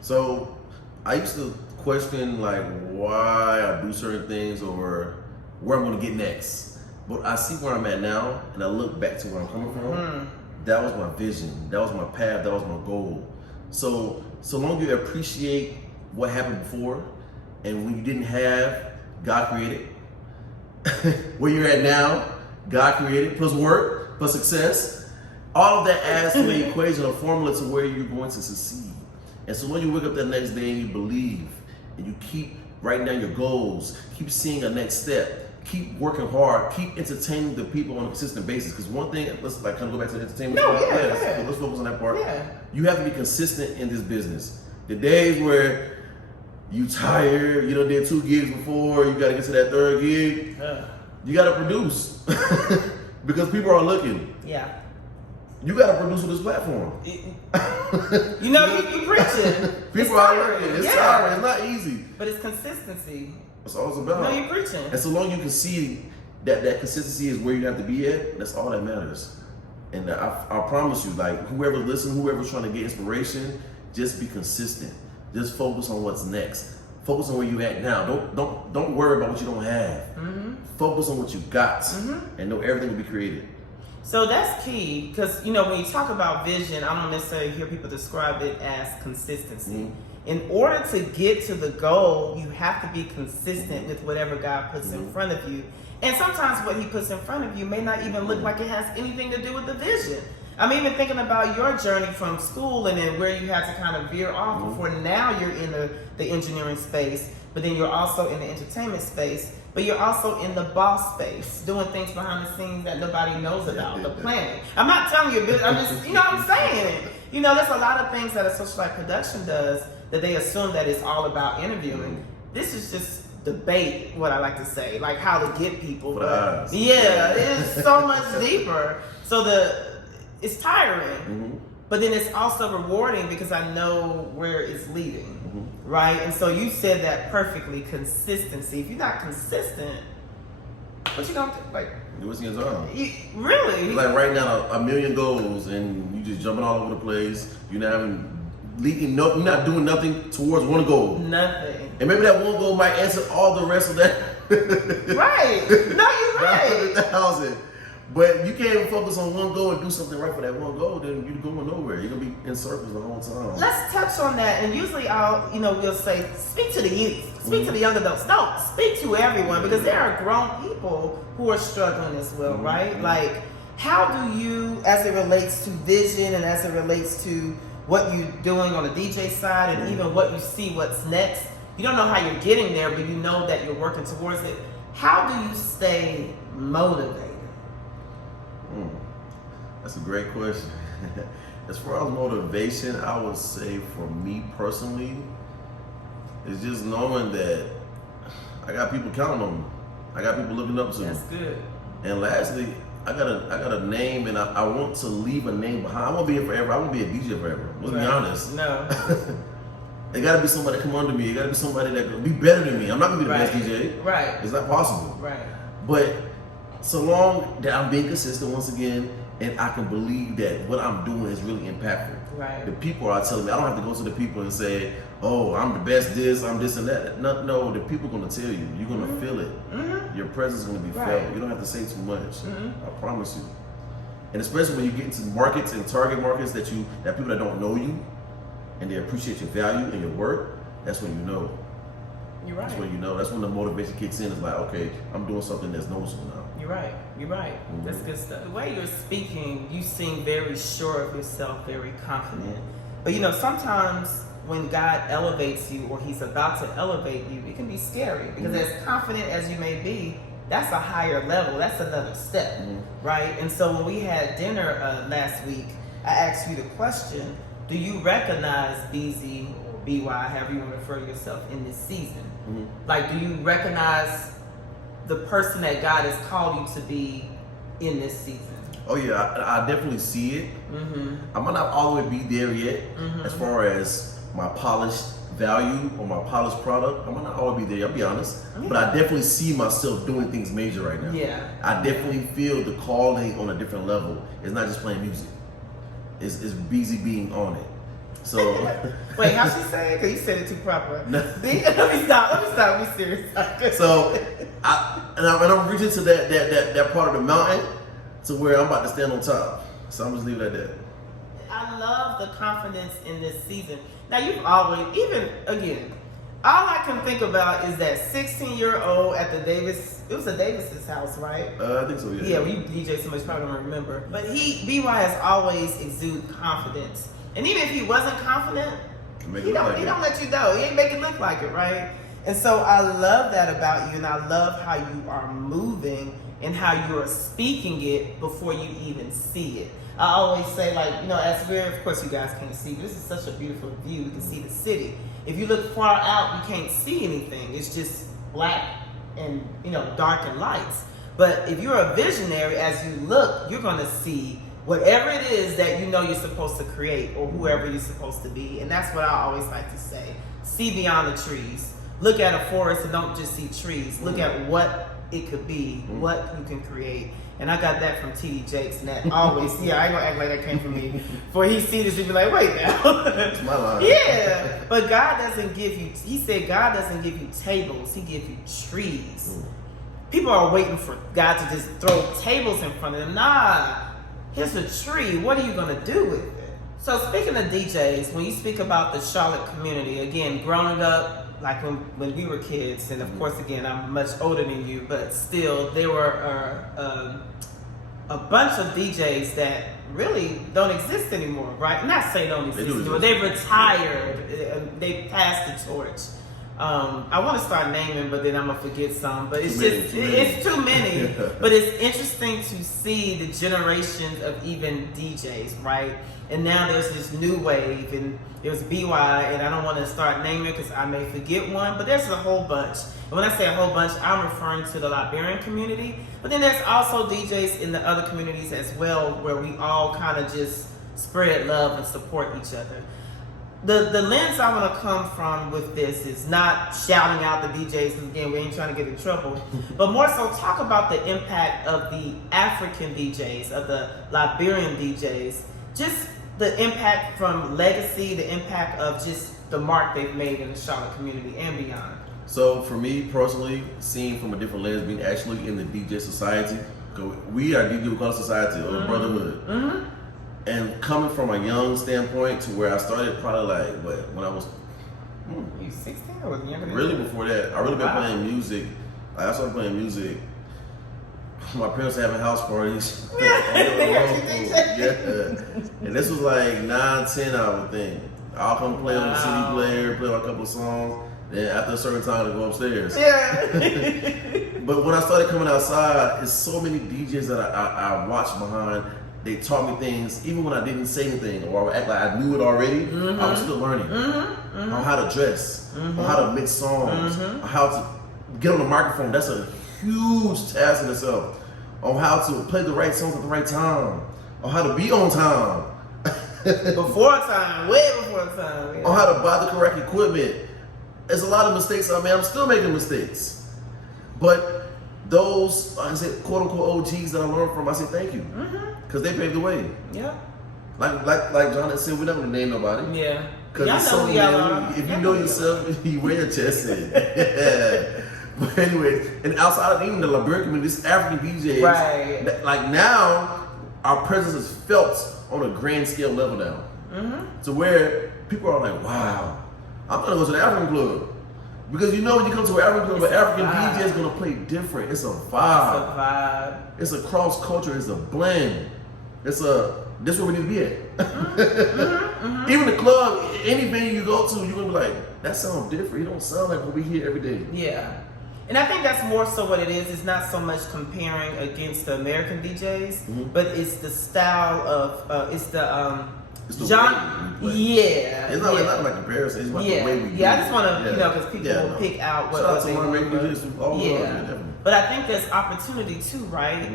So I used to question why I do certain things or where I'm going to get next. But I see where I'm at now and I look back to where I'm coming from. That was my vision. That was my path. That was my goal. So long you appreciate what happened before and when you didn't have, God created. Where you're at now, God created, plus work, plus success. All of that adds to the equation, a formula to where you're going to succeed. And so when you wake up that next day and you believe, and you keep writing down your goals, keep seeing a next step, keep working hard, keep entertaining the people on a consistent basis. Because one thing, let's like kind of go back to the entertainment. Let's focus on that part. Yeah. You have to be consistent in this business. The days where you tired, you know, did 2 gigs before, you got to get to that 3rd gig. You got to produce because people are looking. Yeah. You got to produce with this platform. You know, you preaching. People are looking. It's tiring. It's not easy. But it's consistency. That's all it's about. No, you're preaching. And so long you can see that consistency is where you have to be at, that's all that matters. And I promise you, like whoever's listening, whoever's trying to get inspiration, just be consistent. Just focus on what's next. Focus on where you at now. Don't worry about what you don't have. Mm-hmm. Focus on what you got, and know everything will be created. So that's key, because you know when you talk about vision, I don't necessarily hear people describe it as consistency. Mm-hmm. In order to get to the goal, you have to be consistent with whatever God puts in front of you. And sometimes what he puts in front of you may not even look like it has anything to do with the vision. I'm even thinking about your journey from school and then where you had to kind of veer off before now you're in the engineering space, but then you're also in the entertainment space, but you're also in the boss space, doing things behind the scenes that nobody knows about, the planning. I'm not telling you, I'm just, you know what I'm saying? You know, there's a lot of things that a socialite production does that they assume that it's all about interviewing. This is just debate, what I like to say, like how to get people. But yeah, it's so much deeper. So it's tiring, but then it's also rewarding because I know where it's leading, right? And so you said that perfectly, consistency. If you're not consistent, what you gonna do? Like, what's in your zone? Really? Like right now, a million goals and you just jumping all over the place. You're not doing nothing towards one goal. Nothing. And maybe that one goal might answer all the rest of that. Right. No, you're right. 100,000. But you can't even focus on one goal and do something right for that one goal, then you're going nowhere. You're gonna be in circles the whole time. Let's touch on that. And usually we'll say, speak to the youth, speak to the young adults. No, speak to everyone, because there are grown people who are struggling as well, right? Like, how do you, as it relates to vision and as it relates to what you're doing on the DJ side and even what you see what's next, you don't know how you're getting there, but you know that you're working towards it. How do you stay motivated? That's a great question. As far as motivation, I would say for me personally, it's just knowing that I got people counting on me. I got people looking up to me. That's good. And lastly, I got a name, and I want to leave a name behind. I won't be here forever. I won't be a DJ forever. Let's be honest. No. There got to be somebody that come under me. There got to be somebody that can be better than me. I'm not gonna be the best DJ. Right. It's not possible. Right. But so long that I'm being consistent once again, and I can believe that what I'm doing is really impactful. Right. The people are telling me. I don't have to go to the people and say, "Oh, I'm the best this, I'm this and that." No, the people are gonna tell you. You're gonna feel it. Your presence is gonna be felt. You don't have to say too much. I promise you. And especially when you get into markets and target markets that people that don't know you, and they appreciate your value and your work, that's when you know. You're right. That's when you know. That's when the motivation kicks in. It's like, okay, I'm doing something that's noticeable now. You're right. You're right. That's good stuff. The way you're speaking, you seem very sure of yourself, very confident. But sometimes when God elevates you or he's about to elevate you, it can be scary because as confident as you may be, that's a higher level. That's another step, right? And so when we had dinner last week, I asked you the question, do you recognize Beezy, BY, however you want to refer to yourself in this season? Like, do you recognize the person that God has called you to be in this season? Oh yeah, I definitely see it. I might not all the way be there yet as far as my polished value or my polished product. I might not all be there, I'll be honest. But I definitely see myself doing things major right now. Yeah. I definitely feel the calling on a different level. It's not just playing music. It's Beezy being on it. So wait, how she say it? Cause you said it too proper. No. Let me stop. Be serious. So I'm reaching to that part of the mountain to where I'm about to stand on top. So I'm just leave it at that. I love the confidence in this season. Now you've always, all I can think about is that 16-year-old at the Davis. It was the Davis's house, right? I think so. Yeah. Yeah, we DJ so much, probably don't remember. But BY has always exuded confidence. And even if he wasn't confident, He don't let you know. He ain't make it look like it, right? And so I love that about you, and I love how you are moving and how you're speaking it before you even see it. I always say, like, you know, as of course you guys can't see, but this is such a beautiful view. You can see the city. If you look far out, you can't see anything. It's just black and, you know, dark and lights. But if you're a visionary, as you look, you're going to see whatever it is that you know you're supposed to create, or whoever you're supposed to be. And that's what I always like to say. See beyond the trees. Look at a forest and don't just see trees. Look at what it could be, what you can create. And I got that from T.D. Jakes, and that always, I ain't gonna act like that came from me. For he see this, he'd be like, wait now. It's my line. Yeah, but God doesn't give you, he said God doesn't give you tables, he gives you trees. People are waiting for God to just throw tables in front of them. Nah, here's a tree. What are you gonna do with it? So speaking of DJs, when you speak about the Charlotte community, again, growing up, like when we were kids, and of course, again, I'm much older than you, but still, there were a bunch of DJs that really don't exist anymore, right? Not say don't exist anymore. They retired. They passed the torch. I want to start naming, but then I'm gonna forget some. But it's it's too many. But it's interesting to see the generations of even DJs, right? And now there's this new wave, and there's BY, and I don't want to start naming because I may forget one, but there's a whole bunch. And when I say a whole bunch, I'm referring to the Liberian community, but then there's also DJs in the other communities as well, where we all kind of just spread love and support each other. The lens I want to come from with this is not shouting out the DJs, because again, we ain't trying to get in trouble, but more so talk about the impact of the African DJs, of the Liberian DJs, just the impact from legacy, the impact of just the mark they've made in the Charlotte community and beyond. So for me personally, seeing from a different lens, being actually in the DJ society, we are DJ Culture Society, or brotherhood. And coming from a young standpoint to where I started probably like, when I was... You 16 or was younger than really before that. I really been playing music. I started playing music. My parents were having house parties. And this was like 9, 10, I would think. I'll come play on the CD player, play a couple of songs. Then after a certain time, to go upstairs. But when I started coming outside, there's so many DJs that I watched behind. They taught me things, even when I didn't say anything, or I would act like I knew it already. I was still learning on how to dress, on how to mix songs, on how to get on the microphone. That's a huge task in itself. On how to play the right songs at the right time, on how to be on time. Before time, way before time. Yeah. On how to buy the correct equipment. There's a lot of mistakes. I mean, I'm still making mistakes. But those, like I said, quote unquote OGs that I learned from, I say thank you. Because they paved the way. Yeah. Like John said, we're not going to name nobody. Yeah. Because it's so many. If you know yourself, you wear your chest in. But anyways, and outside of even the Liberian community, this African DJs, right. Like now, our presence is felt on a grand scale level now. To where people are like, wow, I'm gonna go to the African club. Because you know when you come to an African club, an African DJ is gonna play different. It's a vibe. It's a cross culture, it's a blend. This is where we need to be at. Even the club, any venue you go to, you're gonna be like, that sounds different. It don't sound like what we hear every day. Yeah. And I think that's more so what it is. It's not so much comparing against the American DJs, but it's the style of, it's the genre. Yeah. It's not like comparison. It's like the way we do I just want to, because people will pick out what they want. But I think there's opportunity too, right?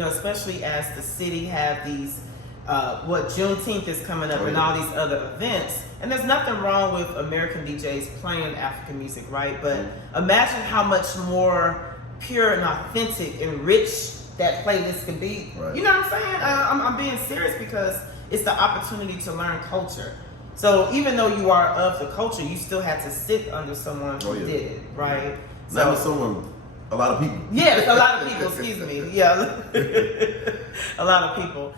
Especially as the city have these, Juneteenth is coming up and all these other events. And there's nothing wrong with American DJs playing African music, right? But imagine how much more pure and authentic and rich that playlist can be. Right. You know what I'm saying? I'm being serious because it's the opportunity to learn culture. So even though you are of the culture, you still have to sit under someone who did it, right? Not with someone, a lot of people. Yes, a lot of people, excuse me. Yeah, a lot of people.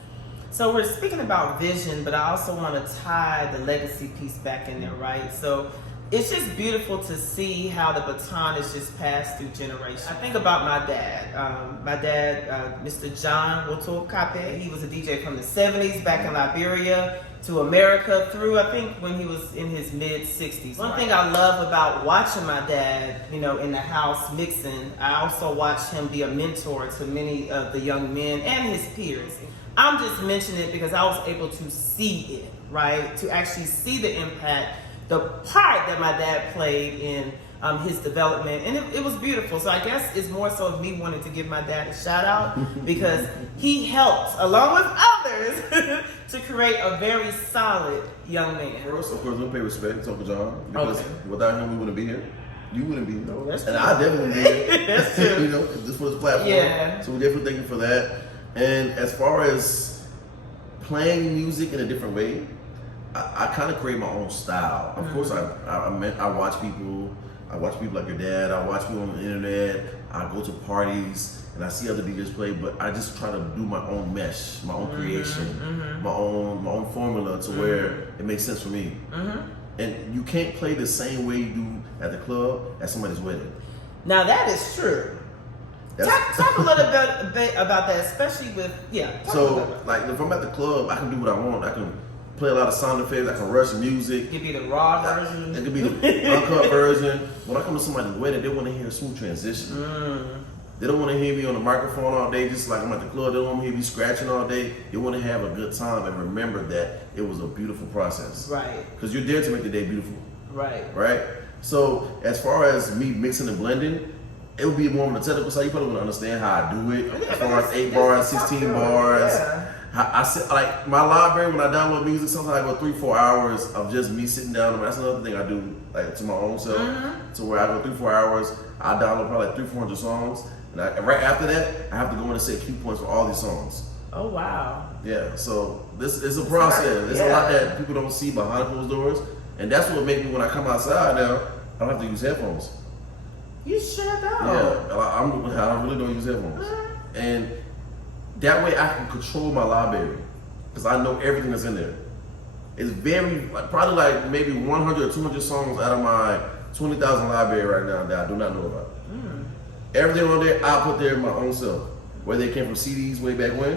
So we're speaking about vision, but I also want to tie the legacy piece back in there, right? So it's just beautiful to see how the baton is just passed through generations. I think about my dad. Mr. John Woto Kape, he was a DJ from the 70s back in Liberia to America through, I think, when he was in his mid-60s. One thing I love about watching my dad, you know, in the house mixing, I also watched him be a mentor to many of the young men and his peers. I'm just mentioning it because I was able to see it, right? To actually see the impact, the part that my dad played in his development, and it was beautiful. So I guess it's more so of me wanting to give my dad a shout out because he helped, along with others, to create a very solid young man. First, of course, we'll pay respect to Uncle John because without him, we wouldn't be here. You wouldn't be here. No, that's and true. I definitely wouldn't be here. That's true. You know, this was his platform. Yeah. So we're definitely thank you for that. And as far as playing music in a different way, I kind of create my own style. Of course, I watch people. I watch people like your dad. I watch people on the internet. I go to parties and I see other DJs play. But I just try to do my own mesh, my own creation, my own formula to where it makes sense for me. And you can't play the same way you do at the club at somebody's wedding. Now that is true. Talk a little bit about that, especially with So like if I'm at the club, I can do what I want. I can play a lot of sound effects. I can rush music. Give you the raw version. It could be the uncut version. When I come to somebody's wedding, they want to hear a smooth transition. They don't want to hear me on the microphone all day, just like I'm at the club. They don't want to hear me scratching all day. They want to have a good time and remember that it was a beautiful process. Right. Because you're there to make the day beautiful. Right. Right? So as far as me mixing and blending, it would be more on the technical side. You probably wouldn't understand how I do it. As far as 8 bars, 16 bars. Yeah. I sit like my library when I download music. Sometimes I go 3-4 hours of just me sitting down. That's another thing I do, like to my own self. To where I go 3-4 hours. I download probably like 300-400 songs, and right after that, I have to go in and set cue points for all these songs. Oh wow. Yeah. So this is a process. There's a lot that people don't see behind closed doors, and that's what makes me when I come outside now, I don't have to use headphones. You sure don't. Yeah, I really don't use headphones, and that way I can control my library because I know everything that's in there. It's very probably like maybe 100 or 200 songs out of my 20,000 library right now that I do not know about. Everything on there I put there my own self, whether it came from CDs way back when,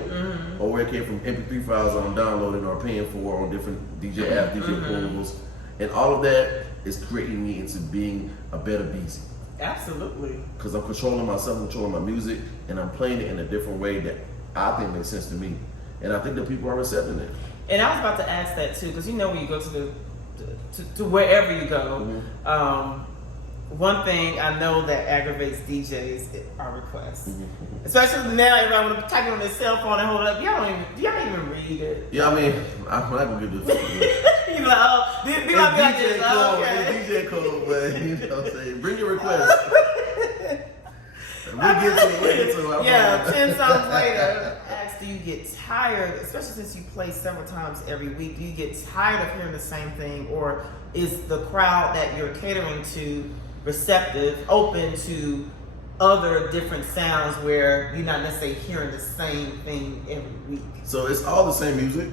or where it came from MP3 files I'm downloading or paying for on different DJ apps, DJ pools, and all of that is creating me into being a better Beezy. Absolutely. Because I'm controlling myself, controlling my music, and I'm playing it in a different way that I think makes sense to me. And I think that people are accepting it. And I was about to ask that too, because you know when you go to wherever you go, one thing I know that aggravates DJs are requests. Especially now everyone want to type it on their cell phone and hold it up. Do y'all even read it? Yeah, I mean, I'm not gonna give this. You like, oh, be like this. Okay. DJ code, but you know what I'm saying? Bring your request. We'll get to it. Yeah, 10 songs later. Do you get tired, especially since you play several times every week, do you get tired of hearing the same thing, or is the crowd that you're catering to receptive, open to other different sounds where you're not necessarily hearing the same thing every week? So it's all the same music,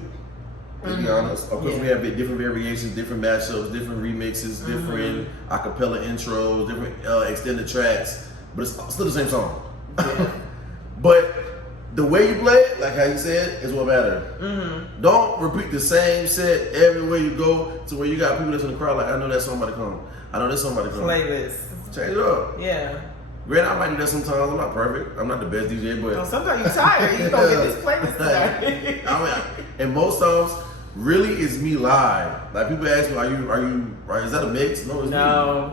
to be honest. Of course, we have different variations, different mashups, different remixes, different acapella intros, different extended tracks, but it's still the same song. But the way you play it, like how you said, is what matters. Don't repeat the same set everywhere you go to where you got people that's in the crowd like, I know that somebody come. I know there's somebody come. Playlist. Change it up. Yeah. Granted, I might do that sometimes. I'm not perfect. I'm not the best DJ, but sometimes you're tired. You gonna get this playlist today. I mean, and most times, really, it's me live. Like people ask me, is that a mix? No, it's me.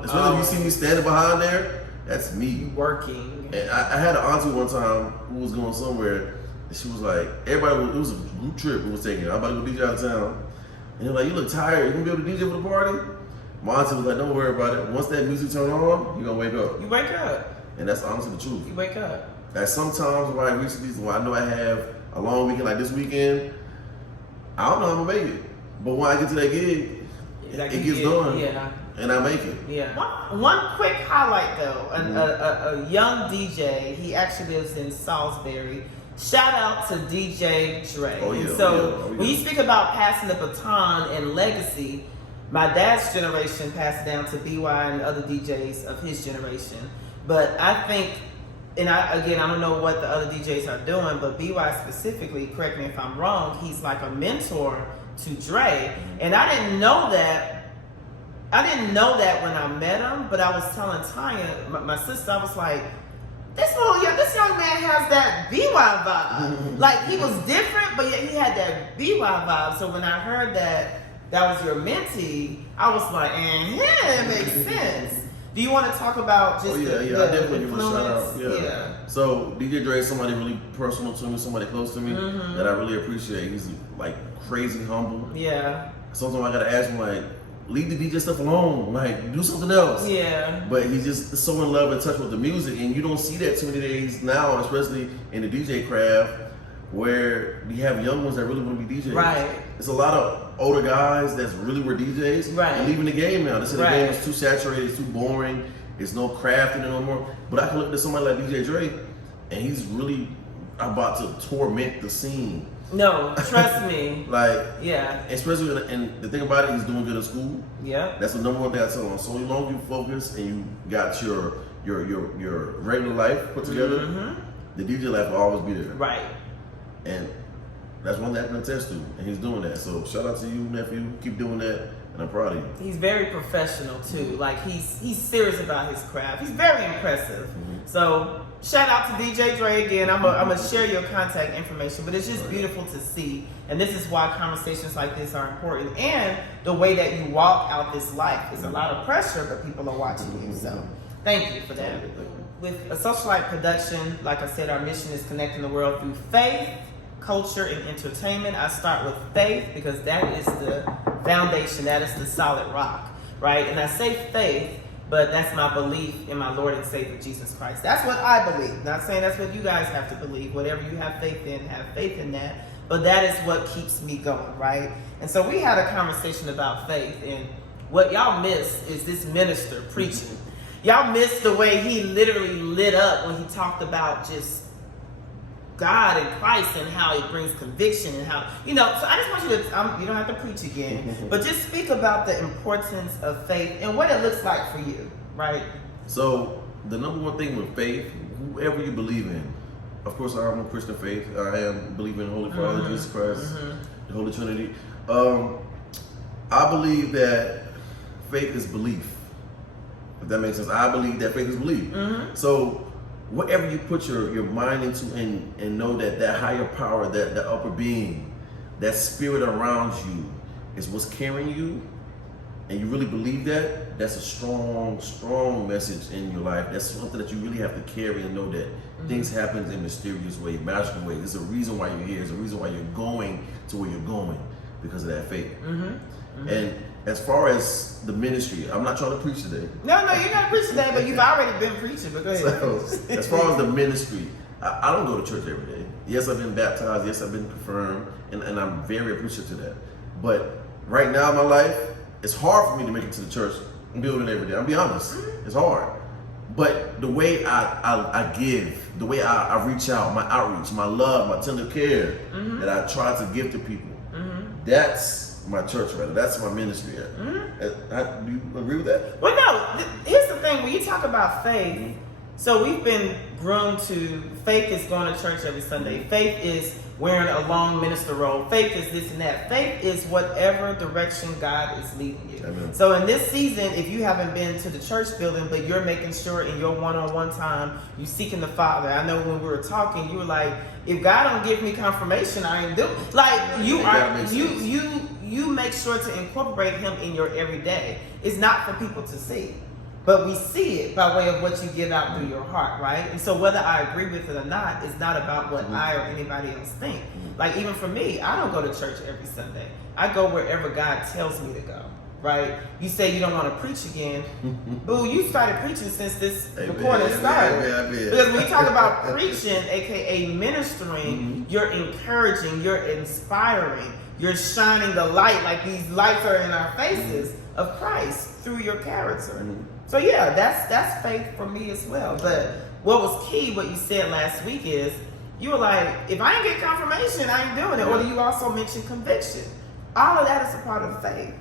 Especially if you see me standing behind there, that's me Working. And I had an auntie one time who was going somewhere, and she was like, it was a group trip we was taking. I'm about to go DJ out of town. And they're like, you look tired. You gonna be able to DJ for the party? My auntie was like, don't worry about it. Once that music turn on, you're gonna wake up. You wake up. And that's honestly the truth. You wake up. Like sometimes when I reach these, when I know I have a long weekend like this weekend, I don't know how I'm gonna make it. But when I get to that gig, it gets done. Yeah. And I make it. Yeah. One quick highlight though, a young DJ, he actually lives in Salisbury. Shout out to DJ Dre. Oh, yeah. So when you speak about passing the baton and legacy, my dad's generation passed down to BY and other DJs of his generation. But I think, and I don't know what the other DJs are doing, but BY specifically, correct me if I'm wrong, he's like a mentor to Dre. And I didn't know that when I met him, but I was telling Tanya, my sister, I was like, this young man has that BY vibe. Like, he was different, but yet he had that BY vibe. So when I heard that was your mentee, I was like, it makes sense. Do you want to talk about just I definitely give a shout out. Yeah. So DJ Dre is somebody really personal to me, somebody close to me that I really appreciate. He's like crazy humble. Yeah. Sometimes I gotta ask him like, leave the DJ stuff alone, like do something else. Yeah. But he's just so in love and touch with the music, and you don't see that too many days now, especially in the DJ craft, where you have young ones that really want to be DJs. Right. It's a lot of older guys that's really were DJs and leaving the game now. They say the game is too saturated, it's too boring, there's no craft in it no more. But I can look at somebody like DJ Dre, and he's really about to torment the scene. No, trust me. Like, especially, and the thing about it, he's doing good at school. Yeah. That's the number one thing I tell him. So long you focus and you got your regular life put together, the DJ life will always be there. Right. And that's one thing I can attest to, and he's doing that. So shout out to you, nephew. Keep doing that, and I'm proud of you. He's very professional too. Like he's serious about his craft. He's very impressive. So shout out to DJ Dre again. I'm gonna share your contact information, but it's just beautiful to see. And this is why conversations like this are important. And the way that you walk out this life is a lot of pressure, but people are watching you. So thank you for that. With a Socialite production, like I said, our mission is connecting the world through faith, culture, and entertainment. I start with faith because that is the foundation, that is the solid rock, right? And I say faith, but that's my belief in my Lord and Savior Jesus Christ. That's what I believe. Not saying that's what you guys have to believe. Whatever you have faith in that. But that is what keeps me going, right? And so we had a conversation about faith, and what y'all missed is this minister preaching. Y'all missed the way he literally lit up when he talked about just God and Christ and how it brings conviction and how, so I just want you to, you don't have to preach again, but just speak about the importance of faith and what it looks like for you, right? So the number one thing with faith, whoever you believe in, of course I'm a Christian faith, I am believing in the Holy Father, Jesus Christ, the Holy Trinity. I believe that faith is belief, if that makes sense. I believe that faith is belief. So whatever you put your mind into and know that higher power, that upper being, that spirit around you is what's carrying you, and you really believe that's a strong message in your life. That's something that you really have to carry and know that things happen in mysterious ways, magical ways. There's a reason why you're here. There's a reason why you're going to where you're going because of that faith. And as far as the ministry, I'm not trying to preach today. No, you're not preaching today, but you've already been preaching. But go ahead. So, as far as the ministry, I don't go to church every day. Yes, I've been baptized. Yes, I've been confirmed, and I'm very appreciative of that. But right now in my life, it's hard for me to make it to the church building every day. I'll be honest, it's hard. But the way I give, the way I reach out, my outreach, my love, my tender care that I try to give to people, that's my church right now. That's my ministry. Do you agree with that? Well, no. Here's the thing. When you talk about faith, so we've been groomed to faith is going to church every Sunday. Faith is wearing a long minister robe. Faith is this and that. Faith is whatever direction God is leading you. Amen. So in this season, if you haven't been to the church building, but you're making sure in your one-on-one time, you seeking the Father. I know when we were talking, you were like, if God don't give me confirmation, I ain't doing it. Like you make sure to incorporate him in your everyday. It's not for people to see, but we see it by way of what you give out through your heart, right? And so whether I agree with it or not, it's not about what I or anybody else think. Like even for me, I don't go to church every Sunday. I go wherever God tells me to go, right? You say you don't want to preach again. Boo, you started preaching since this recording started. Because when you talk about preaching, aka ministering, you're encouraging, you're inspiring, you're shining the light, like these lights are in our faces, of Christ through your character. So yeah, that's faith for me as well. But what was key, what you said last week is, you were like, if I ain't get confirmation, I ain't doing it. Or you also mentioned conviction. All of that is a part of faith.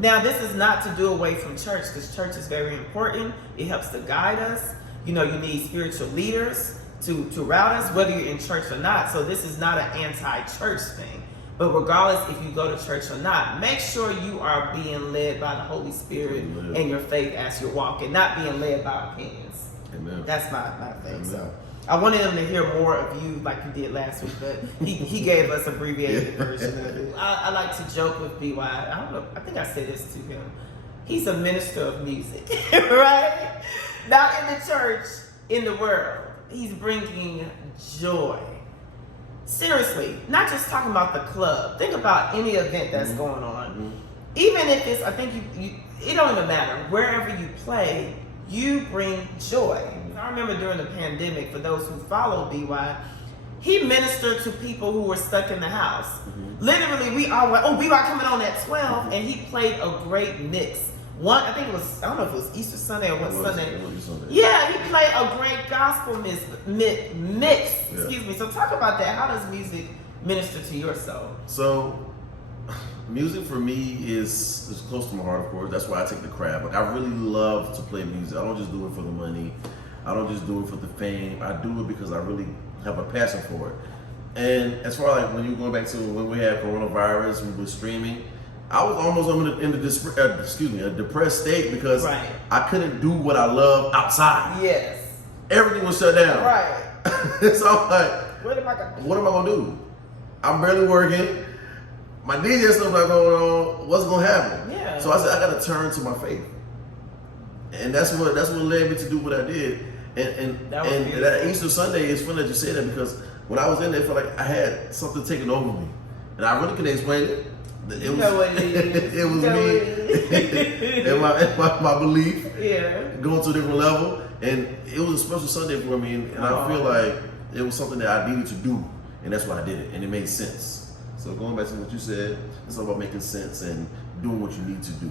Now, this is not to do away from church, because church is very important. It helps to guide us. You know, you need spiritual leaders to route us, whether you're in church or not. So this is not an anti-church thing. But regardless if you go to church or not, make sure you are being led by the Holy Spirit and your faith as you're walking, not being led by opinions. Amen. That's my thing. Amen. So I wanted him to hear more of you like you did last week, but he gave us abbreviated version of it. I like to joke with BY. I don't know, I think I said this to him. He's a minister of music, right? Not in the church, in the world. He's bringing joy. Seriously, not just talking about the club. Think about any event that's going on. Even if it's, I think it don't even matter. Wherever you play, you bring joy. I remember during the pandemic, for those who follow BY, he ministered to people who were stuck in the house. Literally, we all went, oh, BY coming on at 12, and he played a great mix. I think it was, I don't know if it was Easter Sunday or what Sunday. Yeah, he played a great gospel mix. Excuse me. So talk about that. How does music minister to your soul? So, music for me is close to my heart, of course. That's why I take the craft. Like, I really love to play music. I don't just do it for the money. I don't just do it for the fame. I do it because I really have a passion for it. And as far as like when you're going back to when we had coronavirus, we were streaming, I was almost in a depressed state because I couldn't do what I love outside. Yes. Everything was shut down. Right. So I'm like, what am I gonna do? I'm barely working. My DJ stuff not going on. What's gonna happen? Yeah. So I said I gotta turn to my faith, and that's what led me to do what I did. And that Easter Sunday, it's funny that you say that because when I was in there, I felt like I had something taken over me, and I really couldn't explain it. It was me and my belief going to a different level, and it was a special Sunday for me, and I feel like it was something that I needed to do, and that's why I did it, and it made sense. So going back to what you said, it's all about making sense and doing what you need to do.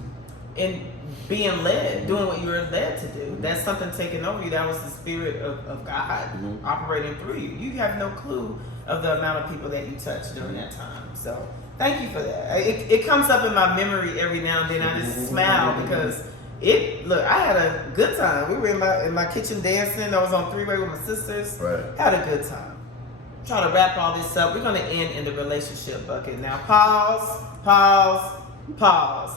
And being led, doing what you were led to do. That's something taking over you. That was the Spirit of God operating through you. You have no clue of the amount of people that you touched during that time. So thank you for that. It comes up in my memory every now and then. I just smile because I had a good time. We were in my kitchen dancing. I was on three-way with my sisters. Right. Had a good time. Trying to wrap all this up. We're going to end in the relationship bucket. Now, pause.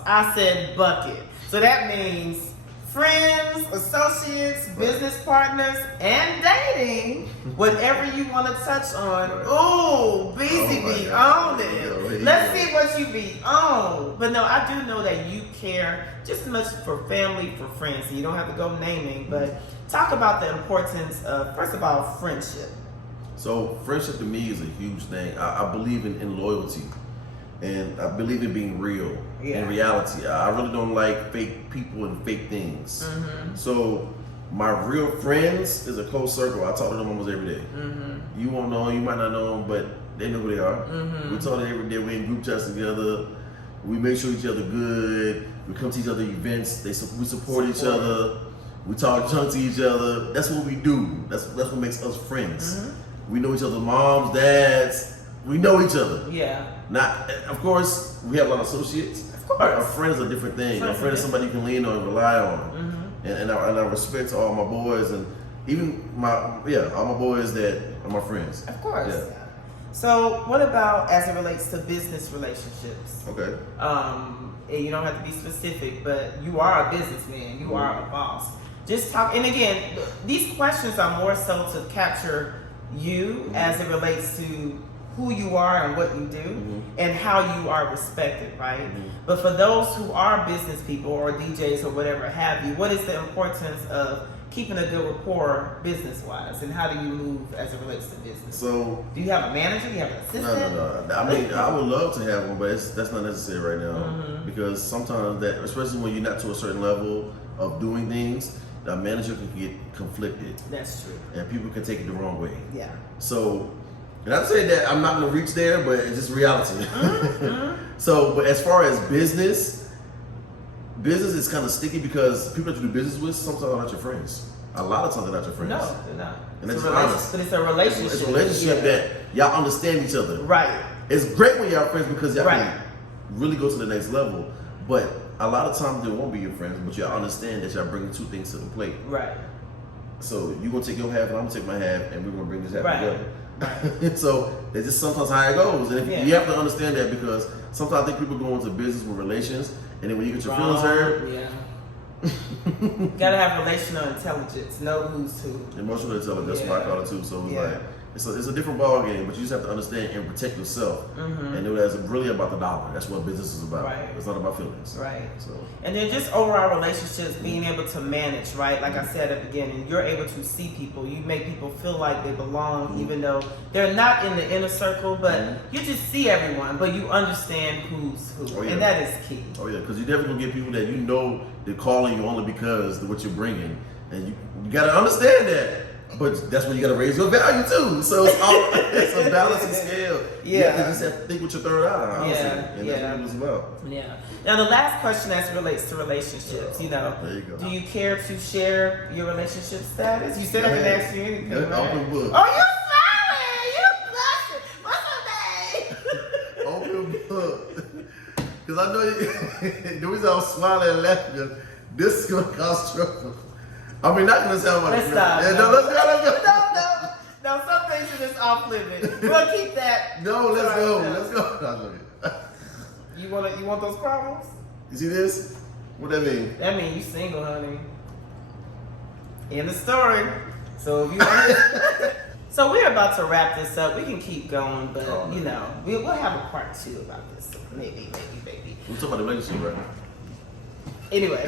I said bucket. So that means friends, associates, business partners, and dating. Whatever you want to touch on. Ooh, Beezy be on it. Let's see what you be on. But no, I do know that you care just as much for family, for friends. So you don't have to go naming, but talk about the importance of, first of all, friendship. So friendship to me is a huge thing. I believe in loyalty, and I believe in being real in reality. I really don't like fake people and fake things. So my real friends is a close circle. I talk to them almost every day. You won't know them, you might not know them, but they know who they are. We talk to them every day. We in group chats together. We make sure each other good. We come to each other events. We support each other. We talk junk to each other. That's what we do. That's what makes us friends. We know each other's moms, dads. We know each other. Yeah. Not, of course, we have a lot of associates. Of course. Our friends are a different thing. A friend is somebody you can lean on and rely on. And I respect all my boys and even all my boys that are my friends. Of course. Yeah. So what about as it relates to business relationships? Okay. And you don't have to be specific, but you are a businessman. You are a boss. Just talk. And again, these questions are more so to capture you as it relates to who you are and what you do and how you are respected, right? But for those who are business people or DJs or whatever have you, what is the importance of keeping a good rapport business-wise, and how do you move as it relates to business? So, do you have a manager? Do you have an assistant? No. I mean, I would love to have one, but that's not necessary right now because sometimes that, especially when you're not to a certain level of doing things, the manager can get conflicted. That's true. And people can take it the wrong way. Yeah. So, and I say that I'm not going to reach there, but it's just reality. So, but as far as business is kind of sticky because people that you do business with sometimes are not your friends. A lot of times they're not your friends. No, they're not. And But it's a relationship. It's a relationship that y'all understand each other. Right. It's great when y'all are friends because y'all can really go to the next level. But a lot of times they won't be your friends, but y'all understand that y'all bring two things to the plate. Right. So you gonna take your half and I'm gonna take my half, and we're gonna bring this half together. Right. So it's just sometimes how it goes, and you have to understand that, because sometimes I think people go into business with relations, and then when you get your feelings hurt, gotta have relational intelligence, know who's who. Emotional intelligence, that's what I call it too. So it's like it's a different ball game, but you just have to understand and protect yourself, and know that it's really about the dollar. That's what business is about. Right. It's not about feelings. Right. So and then just overall relationships, being able to manage, right? Like I said at the beginning, you're able to see people. You make people feel like they belong, even though they're not in the inner circle, but you just see everyone, but you understand who's who, and that is key. Oh yeah, because you definitely gonna get people that you know they're calling you only because of what you're bringing, and you gotta understand that. But that's when you gotta raise your value too. So it's a balancing scale. You just have to think with your third eye, honestly. And that's what it was about. Yeah. Now the last question as relates to relationships, you know, there you go. Do you care to share your relationship status? You said I can ask you anything. Right? Open book. Oh, you smiling! You blushing! What's her name? Open book. Because I know you. The reason I was smiling and laughing, because this is gonna cause trouble. I mean, not gonna sound like let's stop. Let's go. No, some things are just off limit. We'll keep that. No, let's go. You want those problems? You see this? What that mean? That means you single, honey. End the story. So if you want so we're about to wrap this up. We can keep going, but you know, we'll have a part 2 about this. Maybe. We're talking about the relationship right now. Anyway,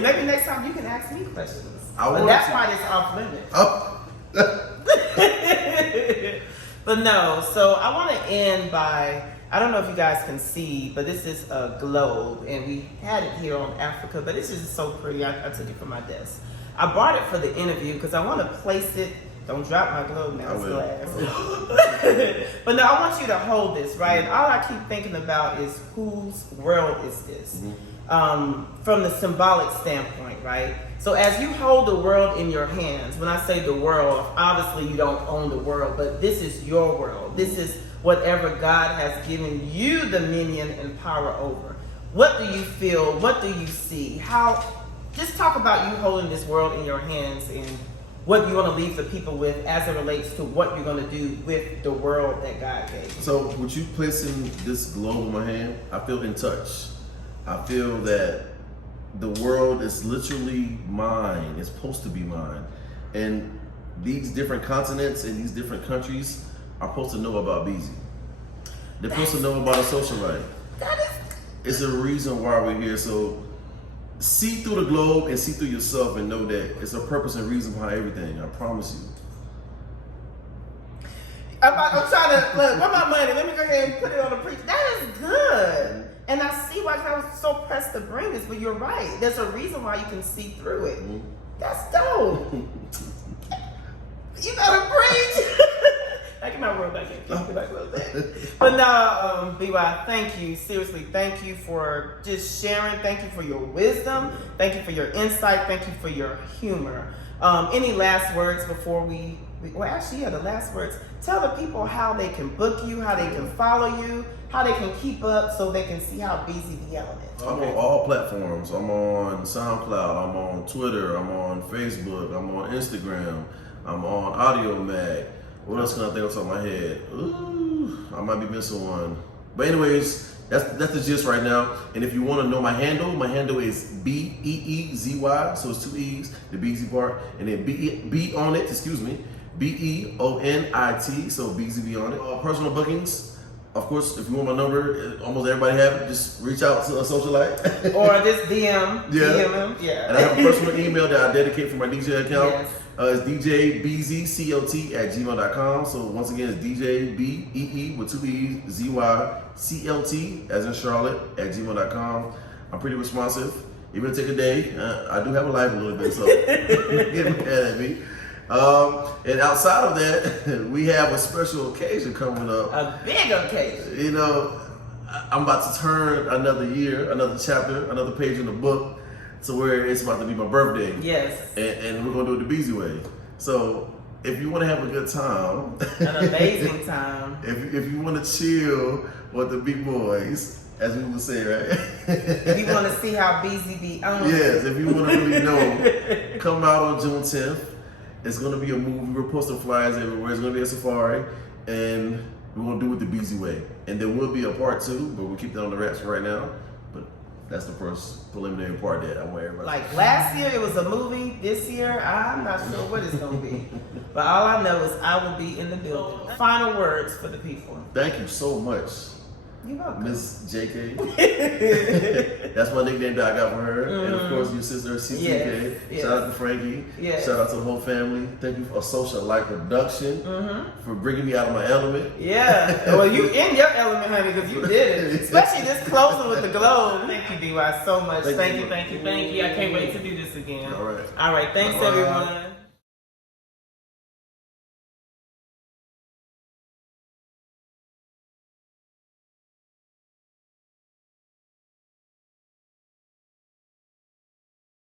maybe next time you can ask me questions. But that's why it's off limit. Oh. But no, so I want to end by, I don't know if you guys can see, but this is a globe, and we had it here on Africa, but this is so pretty. I took it from my desk. I brought it for the interview because I want to place it. Don't drop my globe now, it's glass. But no, I want you to hold this, right? And all I keep thinking about is whose world is this? From the symbolic standpoint, right? So as you hold the world in your hands, when I say the world, obviously you don't own the world, but this is your world. This is whatever God has given you dominion and power over. What do you feel? What do you see? Just talk about you holding this world in your hands and what you want to leave the people with as it relates to what you're going to do with the world that God gave you. So with you placing this globe in my hand, I feel in touch. I feel that the world is literally mine. It's supposed to be mine. And these different continents and these different countries are supposed to know about Beezy. They're supposed to know about a social life. It's a reason why we're here. So see through the globe and see through yourself and know that it's a purpose and reason behind everything. I promise you. I'm trying to, look, where my money? Let me go ahead and put it on the preach. That is good. And I see why, because I was so pressed to bring this, but you're right. There's a reason why you can see through it. That's dope. You better preach. I cannot roll back in. But no, BY, thank you. Seriously, thank you for just sharing. Thank you for your wisdom. Thank you for your insight. Thank you for your humor. Any last words before we well, actually, the last words. Tell the people how they can book you, how they can follow you, how they can keep up so they can see how Beezy be on it. I'm on all platforms. I'm on SoundCloud. I'm on Twitter. I'm on Facebook. I'm on Instagram. I'm on Audio Mag. What else can I think off the top of my head? Ooh, I might be missing one. But anyways, that's the gist right now. And if you want to know my handle is BEEZY. So it's 2 E's, the Beezy part, and then B on it. Excuse me, BEONIT. So Beezy be on it. Personal bookings. Of course, if you want my number, almost everybody have it. Just reach out to a socialite. Or just DM. DM him. Yeah. And I have a personal email that I dedicate for my DJ account. Yes. It's DJ Beezy CLT@gmail.com. So once again, it's DJ BEE with 2 E's ZY CLT as in Charlotte @gmail.com. I'm pretty responsive. Even if it take a day, I do have a life a little bit, so get mad at me. And outside of that, we have a special occasion coming up. A big occasion. You know, I'm about to turn another year, another chapter, another page in the book, to where it's about to be my birthday. Yes. And we're gonna do it the Beezy way. So if you want to have a good time, an amazing time. If you want to chill with the big boys, as we would say, right? If you want to see how Beezy be on. Yes, if you want to really know, come out on June 10th. It's going to be a movie. We're posting flyers everywhere. It's going to be a safari, and we're going to do it the Beezy Way. And there will be a part 2, but we'll keep that on the wraps for right now. But that's the first preliminary part that I want everybody. Like last year it was a movie. This year I'm not sure what it's going to be. But all I know is I will be in the building. Final words for the people. Thank you so much, You're welcome. Miss JK. That's my nickname that I got for her. And of course, your sister, CCK. Yes. Shout out to Frankie. Yes. Shout out to the whole family. Thank you for Social Light Production for bringing me out of my element. Yeah. Well, you in your element, honey, because you did it. Especially this closing with the globe. Thank you, DY, so much. Thank you. I can't wait to do this again. All right. All right. Thanks, Bye-bye. everyone.